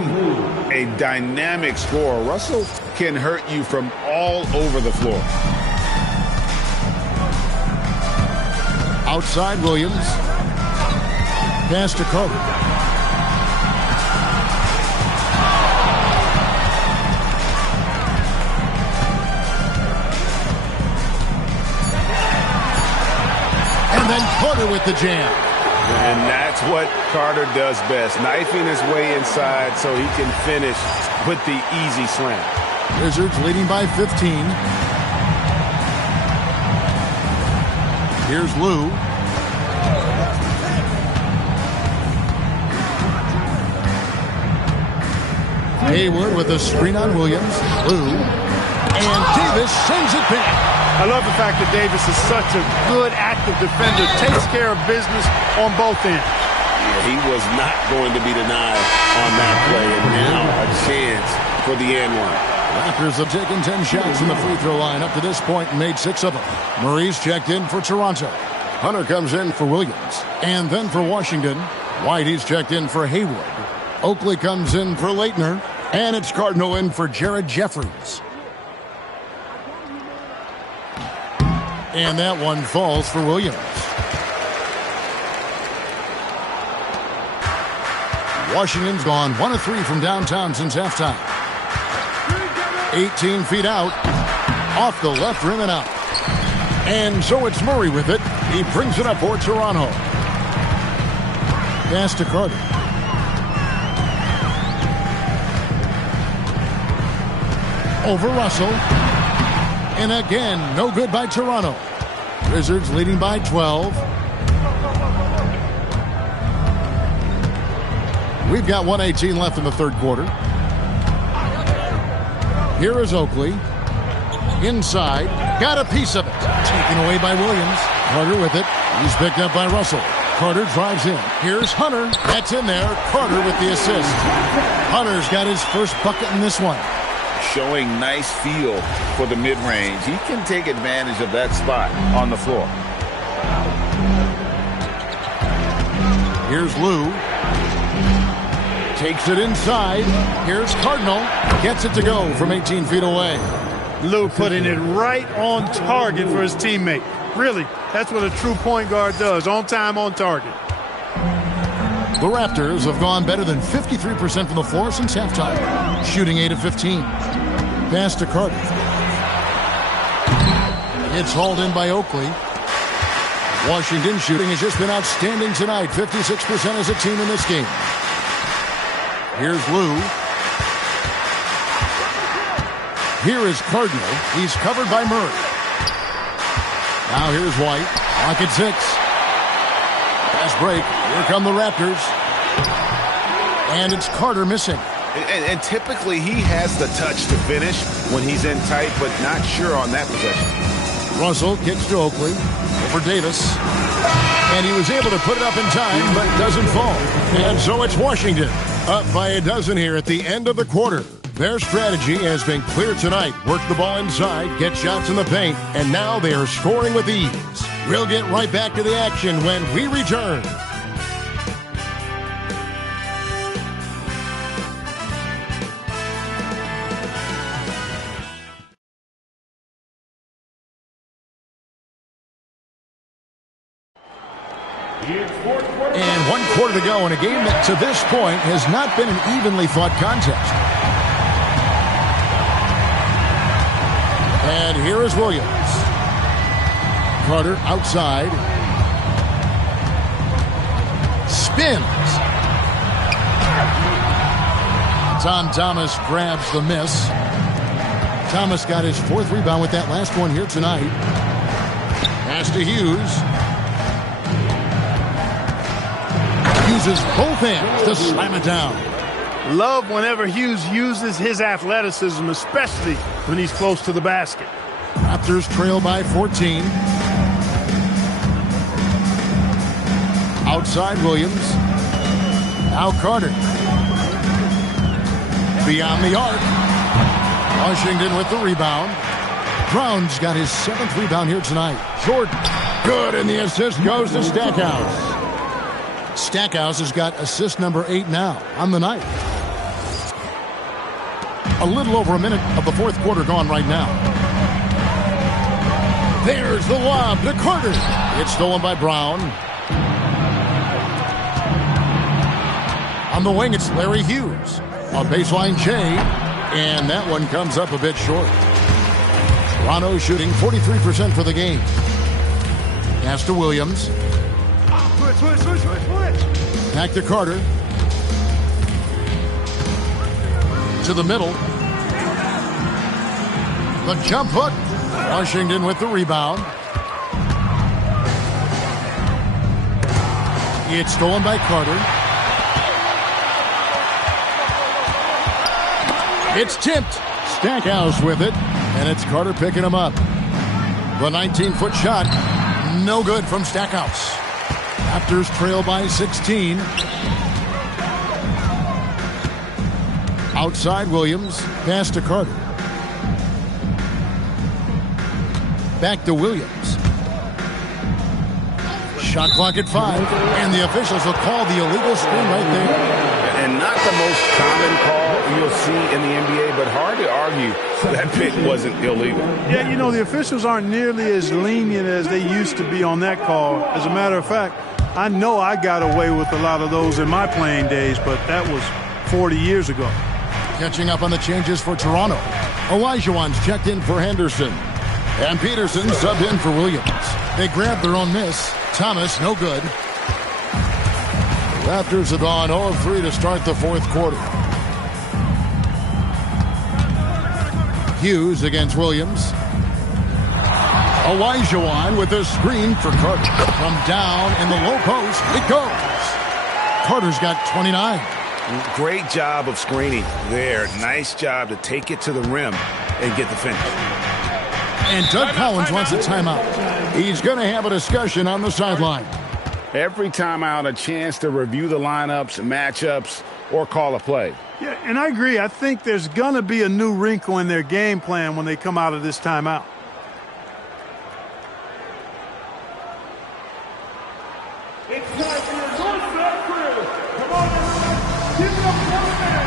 A dynamic scorer. Russell can hurt you from all over the floor. Outside Williams. Pass to Carter. And then Carter with the jam. And that's what Carter does best. Knifing his way inside so he can finish with the easy slam. Wizards leading by 15. Here's Lou. Hayward with a screen on Williams. Lou. And Davis sends it back. I love the fact that Davis is such a good active defender. Takes care of business on both ends. Yeah, he was not going to be denied on that play. And now a chance for the N1. Raptors have taken 10 shots from the free throw line up to this point and made 6 of them. Murray's checked in for Toronto. Hunter comes in for Williams. And then for Washington, Whitey's checked in for Hayward. Oakley comes in for Leitner. And it's Cardinal in for Jared Jeffries. And that one falls for Williams. Washington's gone 1 of 3 from downtown since halftime. 18 feet out. Off the left rim and out. And so it's Murray with it. He brings it up for Toronto. Pass to Carter. Over Russell. And again, no good by Toronto. Wizards leading by 12. We've got 1:18 left in the third quarter. Here is Oakley. Inside. Got a piece of it. Taken away by Williams. Carter with it. He's picked up by Russell. Carter drives in. Here's Hunter. That's in there. Carter with the assist. Hunter's got his first bucket in this one. Showing nice feel for the mid-range. He can take advantage of that spot on the floor. Here's Lou. Takes it inside. Here's Cardinal. Gets it to go from 18 feet away. Lou putting it right on target for his teammate. Really, that's what a true point guard does. On time, on target. The Raptors have gone better than 53% from the floor since halftime. Shooting 8 of 15. Pass to Carter. It's hauled in by Oakley. Washington shooting has just been outstanding tonight. 56% as a team in this game. Here's Lou. Here is Cardinal. He's covered by Murray. Now here's White. Clock at 6. Fast break. Here come the Raptors. And it's Carter missing. And typically he has the touch to finish when he's in tight, but not sure on that possession. Russell kicks to Oakley. Over Davis. And he was able to put it up in time, but doesn't fall. And so it's Washington. Up by a dozen here at the end of the quarter. Their strategy has been clear tonight. Work the ball inside, get shots in the paint, and now they are scoring with ease. We'll get right back to the action when we return. And 1 quarter to go in a game that to this point has not been an evenly fought contest. And here is Williams. Carter outside. Spins. Tom Thomas grabs the miss. Thomas got his 4th rebound with that last one here tonight. Pass to Hughes. Uses both hands to slam it down. Love whenever Hughes uses his athleticism, especially when he's close to the basket. Raptors trail by 14. Outside Williams. Now Carter. Beyond the arc. Washington with the rebound. Brown's got his 7th rebound here tonight. Jordan. Good, and the assist goes to Stackhouse. Stackhouse has got assist number 8 now on the night. A little over a minute of the 4th quarter gone right now. There's the lob to Carter. It's stolen by Brown. On the wing, it's Larry Hughes. A baseline Jay, and that one comes up a bit short. Toronto shooting 43% for the game. Pass to Williams. Back to Carter. To the middle. The jump hook. Washington with the rebound. It's stolen by Carter. It's tipped. Stackhouse with it. And it's Carter picking him up. The 19-foot shot. No good from Stackhouse. Raptors trail by 16. Outside Williams. Pass to Carter. Back to Williams. Shot clock at 5. And the officials will call the illegal screen right there. And not the most common call you'll see in the NBA, but hard to argue that pick wasn't illegal. Yeah, you know, the officials aren't nearly as lenient as they used to be on that call. As a matter of fact, I know I got away with a lot of those in my playing days, but that was 40 years ago. Catching up on the changes for Toronto. Olajuwon's checked in for Henderson. And Peterson subbed in for Williams. They grabbed their own miss. Thomas, no good. Raptors have gone 0 of 3 to start the 4th quarter. Hughes against Williams. Olajuwon with a screen for Carter. From down in the low post, it goes. Carter's got 29. Great job of screening there. Nice job to take it to the rim and get the finish. And Doug Collins wants a timeout. He's going to have a discussion on the sideline. Every timeout, a chance to review the lineups, matchups, or call a play. Yeah, and I agree. I think there's going to be a new wrinkle in their game plan when they come out of this timeout. It's time for your Northside crew. Come on, everyone. Give it up for the man.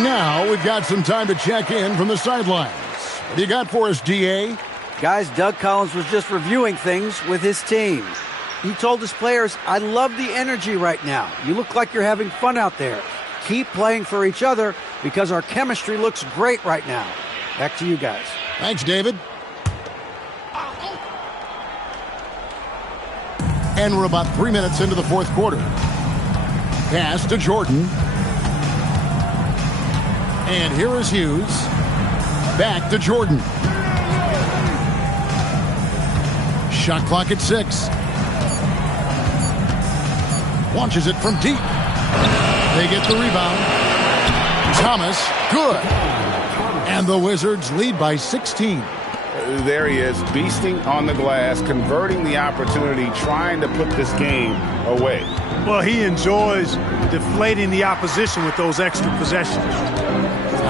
And now we've got some time to check in from the sidelines. What do you got for us, DA? Guys, Doug Collins was just reviewing things with his team. He told his players, I love the energy right now. You look like you're having fun out there. Keep playing for each other because our chemistry looks great right now. Back to you guys. Thanks, David. And we're about 3 minutes into the fourth quarter. Pass to Jordan. And here is Hughes. Back to Jordan. Shot clock at 6. Launches it from deep. They get the rebound. Thomas, good. And the Wizards lead by 16. There he is, beasting on the glass, converting the opportunity, trying to put this game away. Well, he enjoys deflating the opposition with those extra possessions.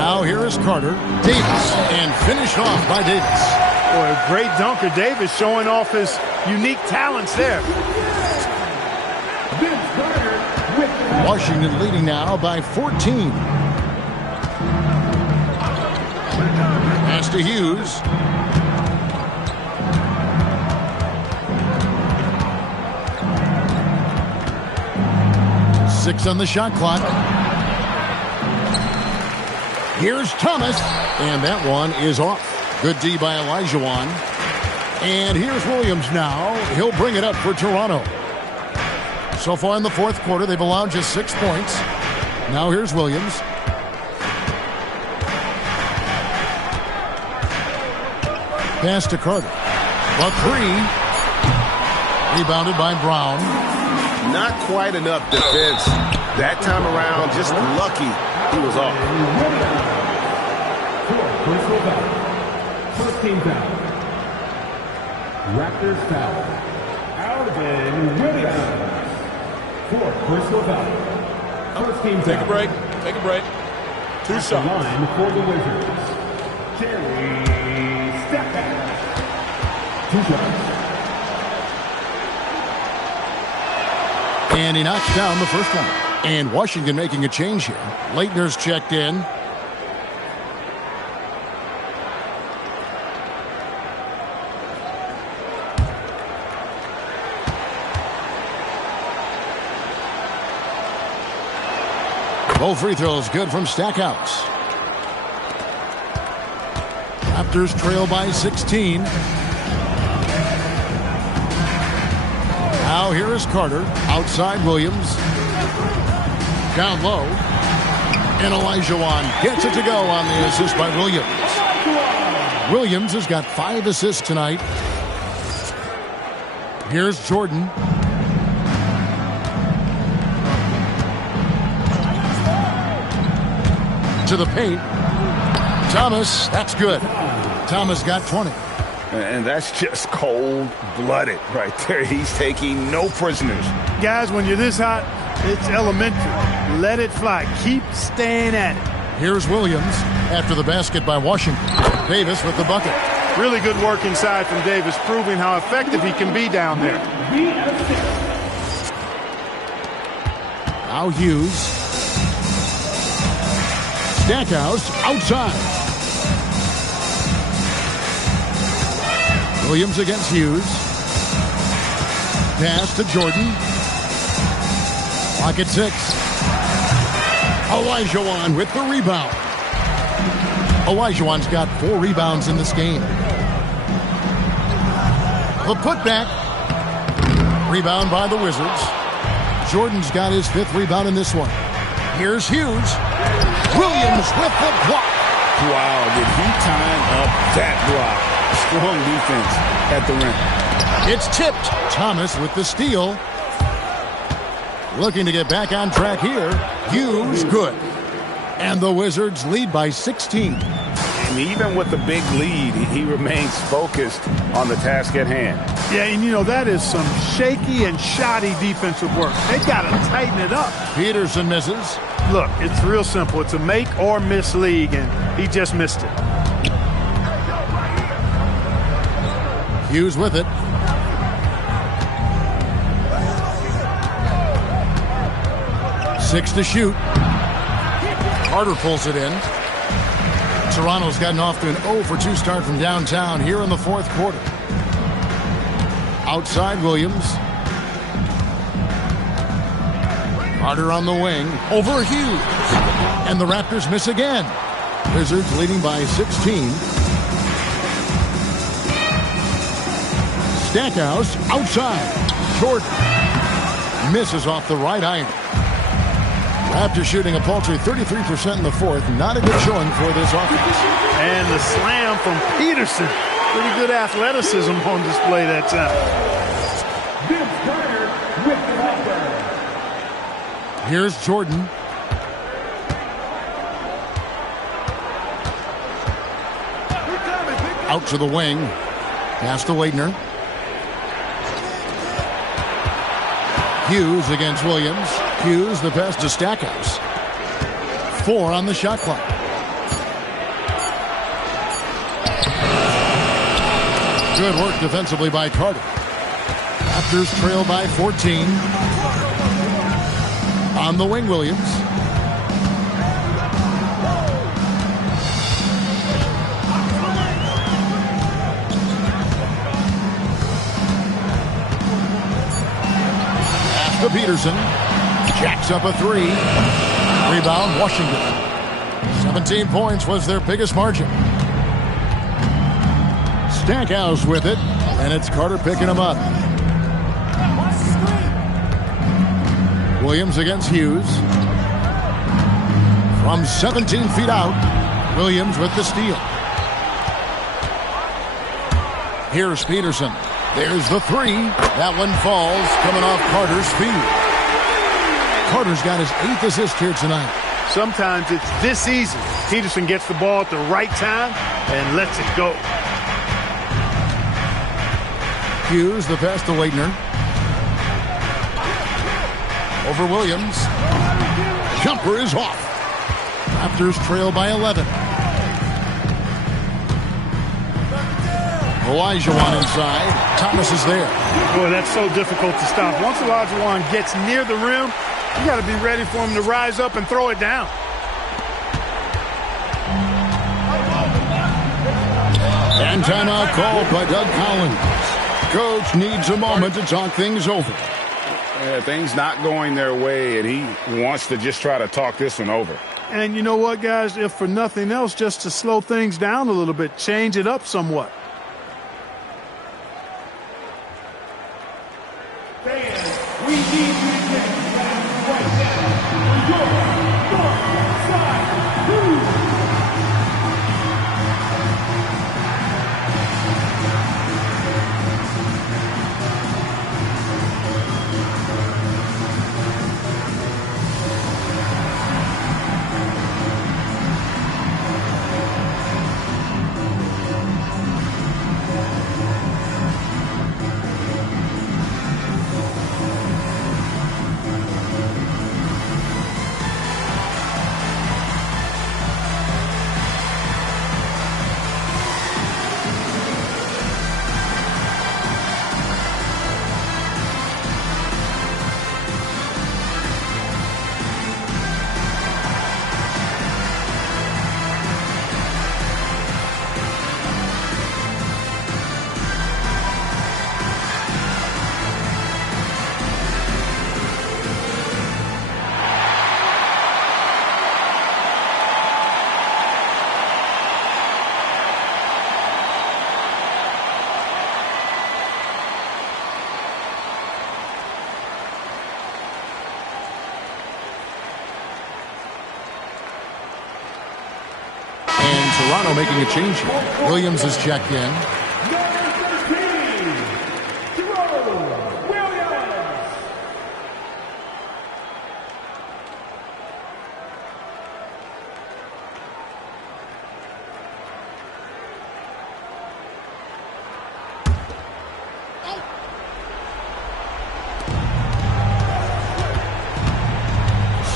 Now here is Carter. Davis, and finished off by Davis. Boy, a great dunker. Davis showing off his unique talents there. Washington leading now by 14. Pass to Hughes. Six on the shot clock. Here's Thomas, and that one is off. Good D by Olajuwon. And here's Williams now. He'll bring it up for Toronto. So far in the fourth quarter, they've allowed just 6 points. Now here's Williams. Pass to Carter. A three. Rebounded by Brown. Not quite enough defense that time around. Just lucky he was off. Personal foul. First team foul. Raptors foul. Alvin Williams. For personal foul. First team foul. Take a break. Take a break. Two At shots. the line for the Wizards. Jerry Stackhouse. 2 shots. And he knocks down the first one. And Washington making a change here. Leitner's checked in. Both free throws good from Stackhouse. Raptors trail by 16. Now here is Carter. Outside Williams. Down low. And Olajuwon gets it to go on the assist by Williams. Williams has got 5 assists tonight. Here's Jordan. To the paint. Thomas, that's good. Thomas got 20. And that's just cold-blooded right there. He's taking no prisoners. Guys, when you're this hot, it's elementary. Let it fly. Keep staying at it. Here's Williams after the basket by Washington. Davis with the bucket. Really good work inside from Davis, proving how effective he can be down there. Now Hughes. Stackhouse outside. Williams against Hughes. Pass to Jordan. Clock at 6. Olajuwon with the rebound. Olajuwon's got 4 rebounds in this game. The putback. Rebound by the Wizards. Jordan's got his 5th rebound in this one. Here's Hughes. Williams with the block. Wow, did he time up that block? Strong defense at the rim. It's tipped. Thomas with the steal. Looking to get back on track here. Hughes, good. And the Wizards lead by 16. And even with the big lead, he remains focused on the task at hand. Yeah, and you know, that is some shaky and shoddy defensive work. They got to tighten it up. Peterson misses. Look, it's real simple. It's a make or miss league, and he just missed it. Hughes with it. Six to shoot. Carter pulls it in. Toronto's gotten off to an 0-for-2 start from downtown here in the fourth quarter. Outside Williams. Carter on the wing. Over Hughes. And the Raptors miss again. Wizards leading by 16. Stackhouse outside. Jordan misses off the right iron. Raptors shooting a paltry 33% in the fourth. Not a good showing for this offense. And the slam from Peterson. Pretty good athleticism on display that time. Vince Carter with the Raptors. Here's Jordan. Out to the wing. Pass to Waitner. Hughes against Williams. Hughes the pass to Stackhouse. 4 on the shot clock. Good work defensively by Carter. Raptors trail by 14. On the wing, Williams. To Peterson. Jacks up a 3. Rebound, Washington. 17 points was their biggest margin. Stackhouse with it, and it's Carter picking him up. Williams against Hughes. From 17 feet out, Williams with the steal. Here's Peterson. There's the 3. That one falls, coming off Carter's speed. Carter's got his 8th assist here tonight. Sometimes it's this easy. Peterson gets the ball at the right time and lets it go. Hughes, the pass to Waitner. Over Williams. Jumper is off. Raptors trail by 11. Olajuwon inside. Thomas is there. Boy, that's so difficult to stop. Once Olajuwon gets near the rim, you got to be ready for him to rise up and throw it down. And timeout called by Doug Collins. Coach needs a moment to talk things over. Things not going their way, and he wants to just try to talk this one over. And you know what, guys? If for nothing else, just to slow things down a little bit, change it up somewhat. Fans, we need you to get back right now for your North Side Crew. Toronto making a change here. Williams is checked in.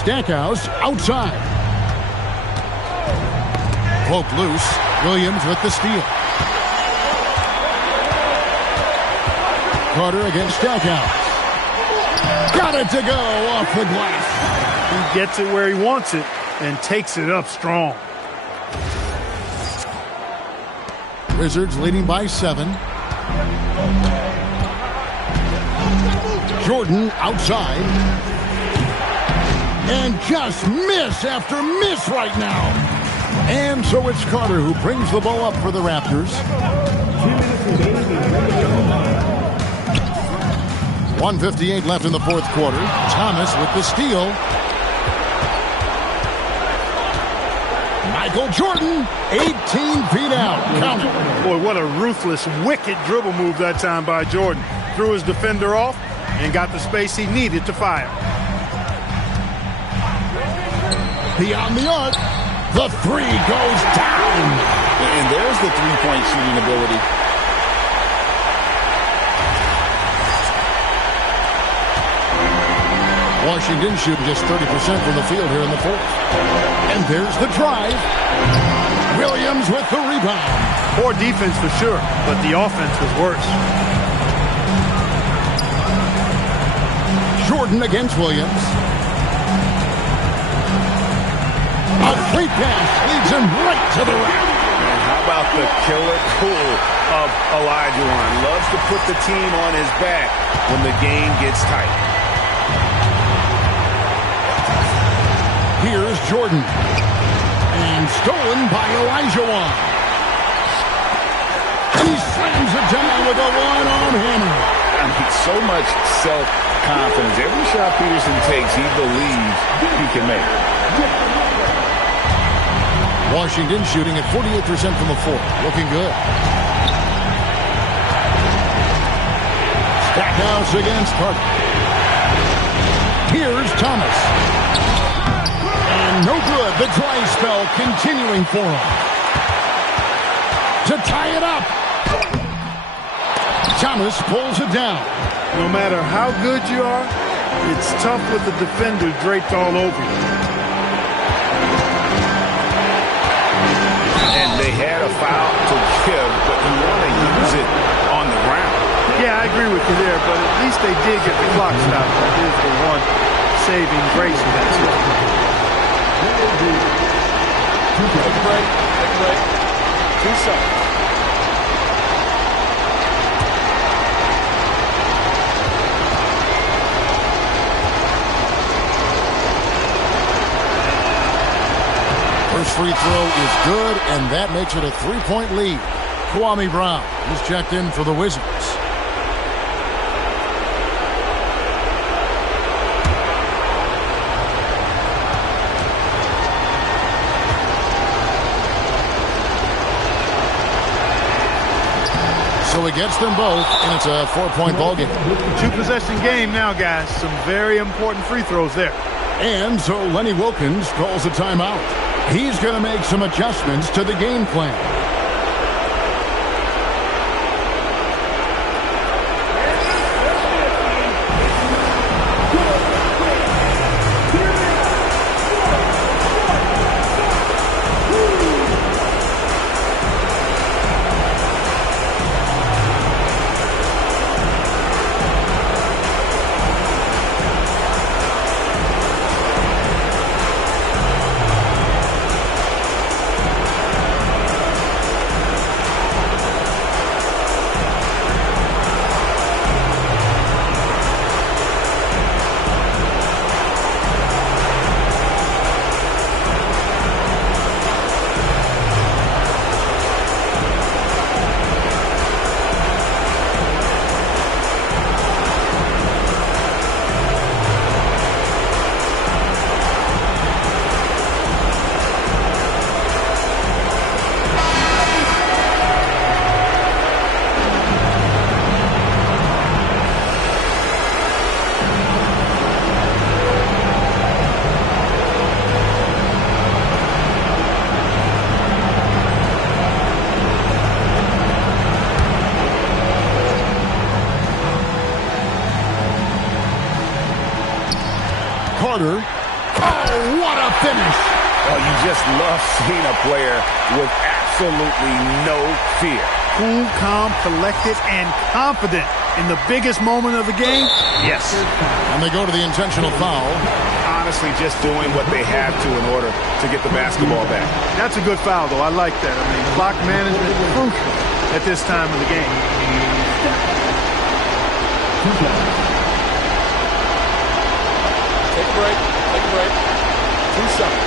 Stackhouse outside. Poke loose. Williams with the steal. Carter against Stackhouse. Got it to go off the glass. He gets it where he wants it. and takes it up strong. Wizards leading by 7. Jordan outside. And just miss after miss right now. And so it's Carter who brings the ball up for the Raptors. 1:58 left in the fourth quarter. Thomas with the steal. Michael Jordan, 18 feet out. Count it. Boy, what a ruthless, wicked dribble move that time by Jordan. Threw his defender off and got the space he needed to fire. Beyond the arc. The three goes down. And there's the three-point shooting ability. Washington shooting just 30% from the field here in the fourth. And there's the drive. Williams with the rebound. Poor defense for sure, but the offense was worse. Jordan against Williams. A free pass leads him right to the rack. And how about the killer cool of Olajuwon? Loves to put the team on his back when the game gets tight. Here's Jordan. And stolen by Olajuwon. And he slams it down with a one-arm hammer. I mean, so much self-confidence. Every shot Peterson takes, he believes he can make. Washington shooting at 48% from the fourth. Looking good. Stackhouse against Carter. Here's Thomas. And no good. The dry spell continuing for him. To tie it up. Thomas pulls it down. No matter how good you are, it's tough with the defender draped all over you. And they had a foul to give, but you want to use it on the ground. Yeah, I agree with you there, but at least they did get the clock stopped. That is the one saving grace in that situation. Take a break. Take a break. 2 seconds. First free throw is good, and that makes it a 3-point lead. Kwame Brown is checked in for the Wizards. So he gets them both, and it's a 4-point ball game. 2-possession game now, guys. Some very important free throws there. And so Lenny Wilkins calls a timeout. He's going to make some adjustments to the game plan. Carter. Oh, what a finish. Oh, you just love seeing a player with absolutely no fear. Cool, calm, collected, and confident in the biggest moment of the game. Yes. And they go to the intentional foul. honestly just doing what they have to in order to get the basketball back. That's a good foul, though. I like that. I mean, clock management is crucial at this time of the game. Take a break. Take a break. 2 shots.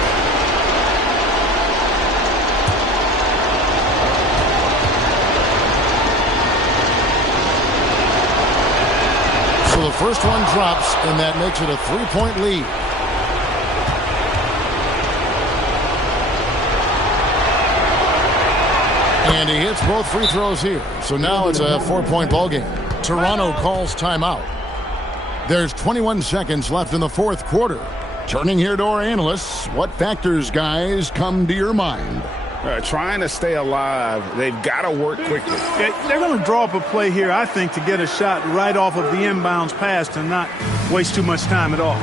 So the first one drops, and that makes it a 3-point lead. And he hits both free throws here. So now it's a 4-point ball game. Toronto calls timeout. There's 21 seconds left in the fourth quarter. Turning here to our analysts, what factors, guys, come to your mind? Trying to stay alive, they've got to work quickly. They're going to draw up a play here, I think, to get a shot right off of the inbounds pass and not waste too much time at all.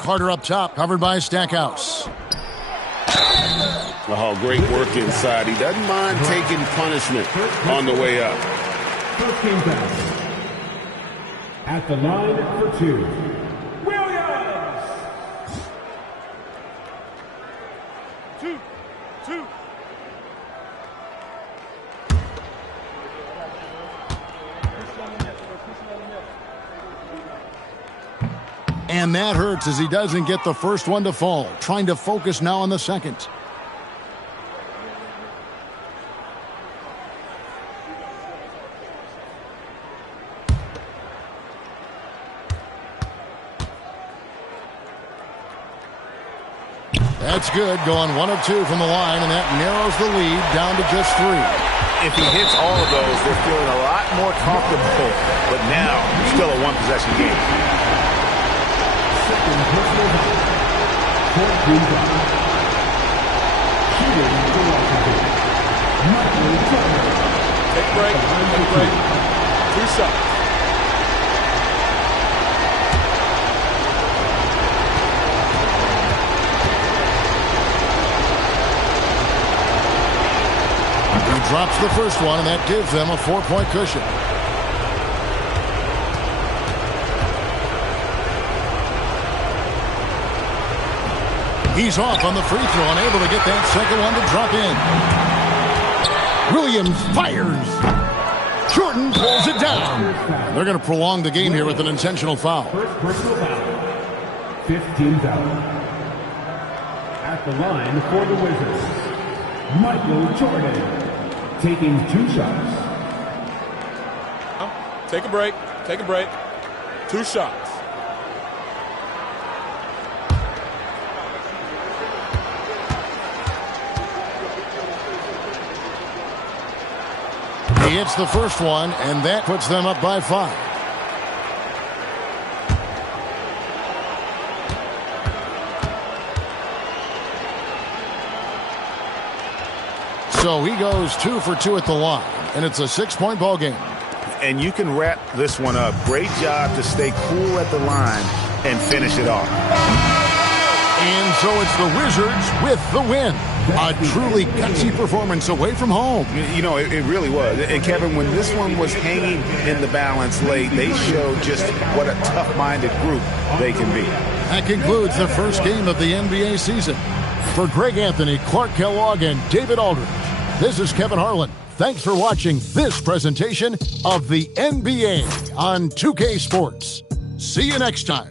Carter up top, covered by Stackhouse. Oh, great work inside. He doesn't mind taking punishment on the way up. First game foul. At the line for 2. Williams! 2. And that hurts as he doesn't get the first one to fall. Trying to focus now on the second. That's good, going 1 of 2 from the line, and that narrows the lead down to just 3. If he hits all of those, they're feeling a lot more comfortable. But now, still a one-possession game. Second personal foul. 14 foul. Shooting for Washington. Michael Jordan. Take a break. Take a break. 2 shots. He drops the first one, and that gives them a 4-point cushion. He's off on the free throw, unable to get that second one to drop in. Williams fires. Jordan pulls it down. They're going to prolong the game here with an intentional foul. First personal foul. 15 foul. At the line for the Wizards, Michael Jordan. Taking 2 shots. Take a break. Take a break. 2 shots. He hits the first one, and that puts them up by 5. So he goes 2 for 2 at the line, and it's a 6-point ball game. And you can wrap this one up. Great job to stay cool at the line and finish it off. And so it's the Wizards with the win. A truly gutsy performance away from home. You know, it really was. And, Kevin, when this one was hanging in the balance late, they showed just what a tough-minded group they can be. That concludes the first game of the NBA season. For Greg Anthony, Clark Kellogg, and David Aldridge, this is Kevin Harlan. Thanks for watching this presentation of the NBA on 2K Sports. See you next time.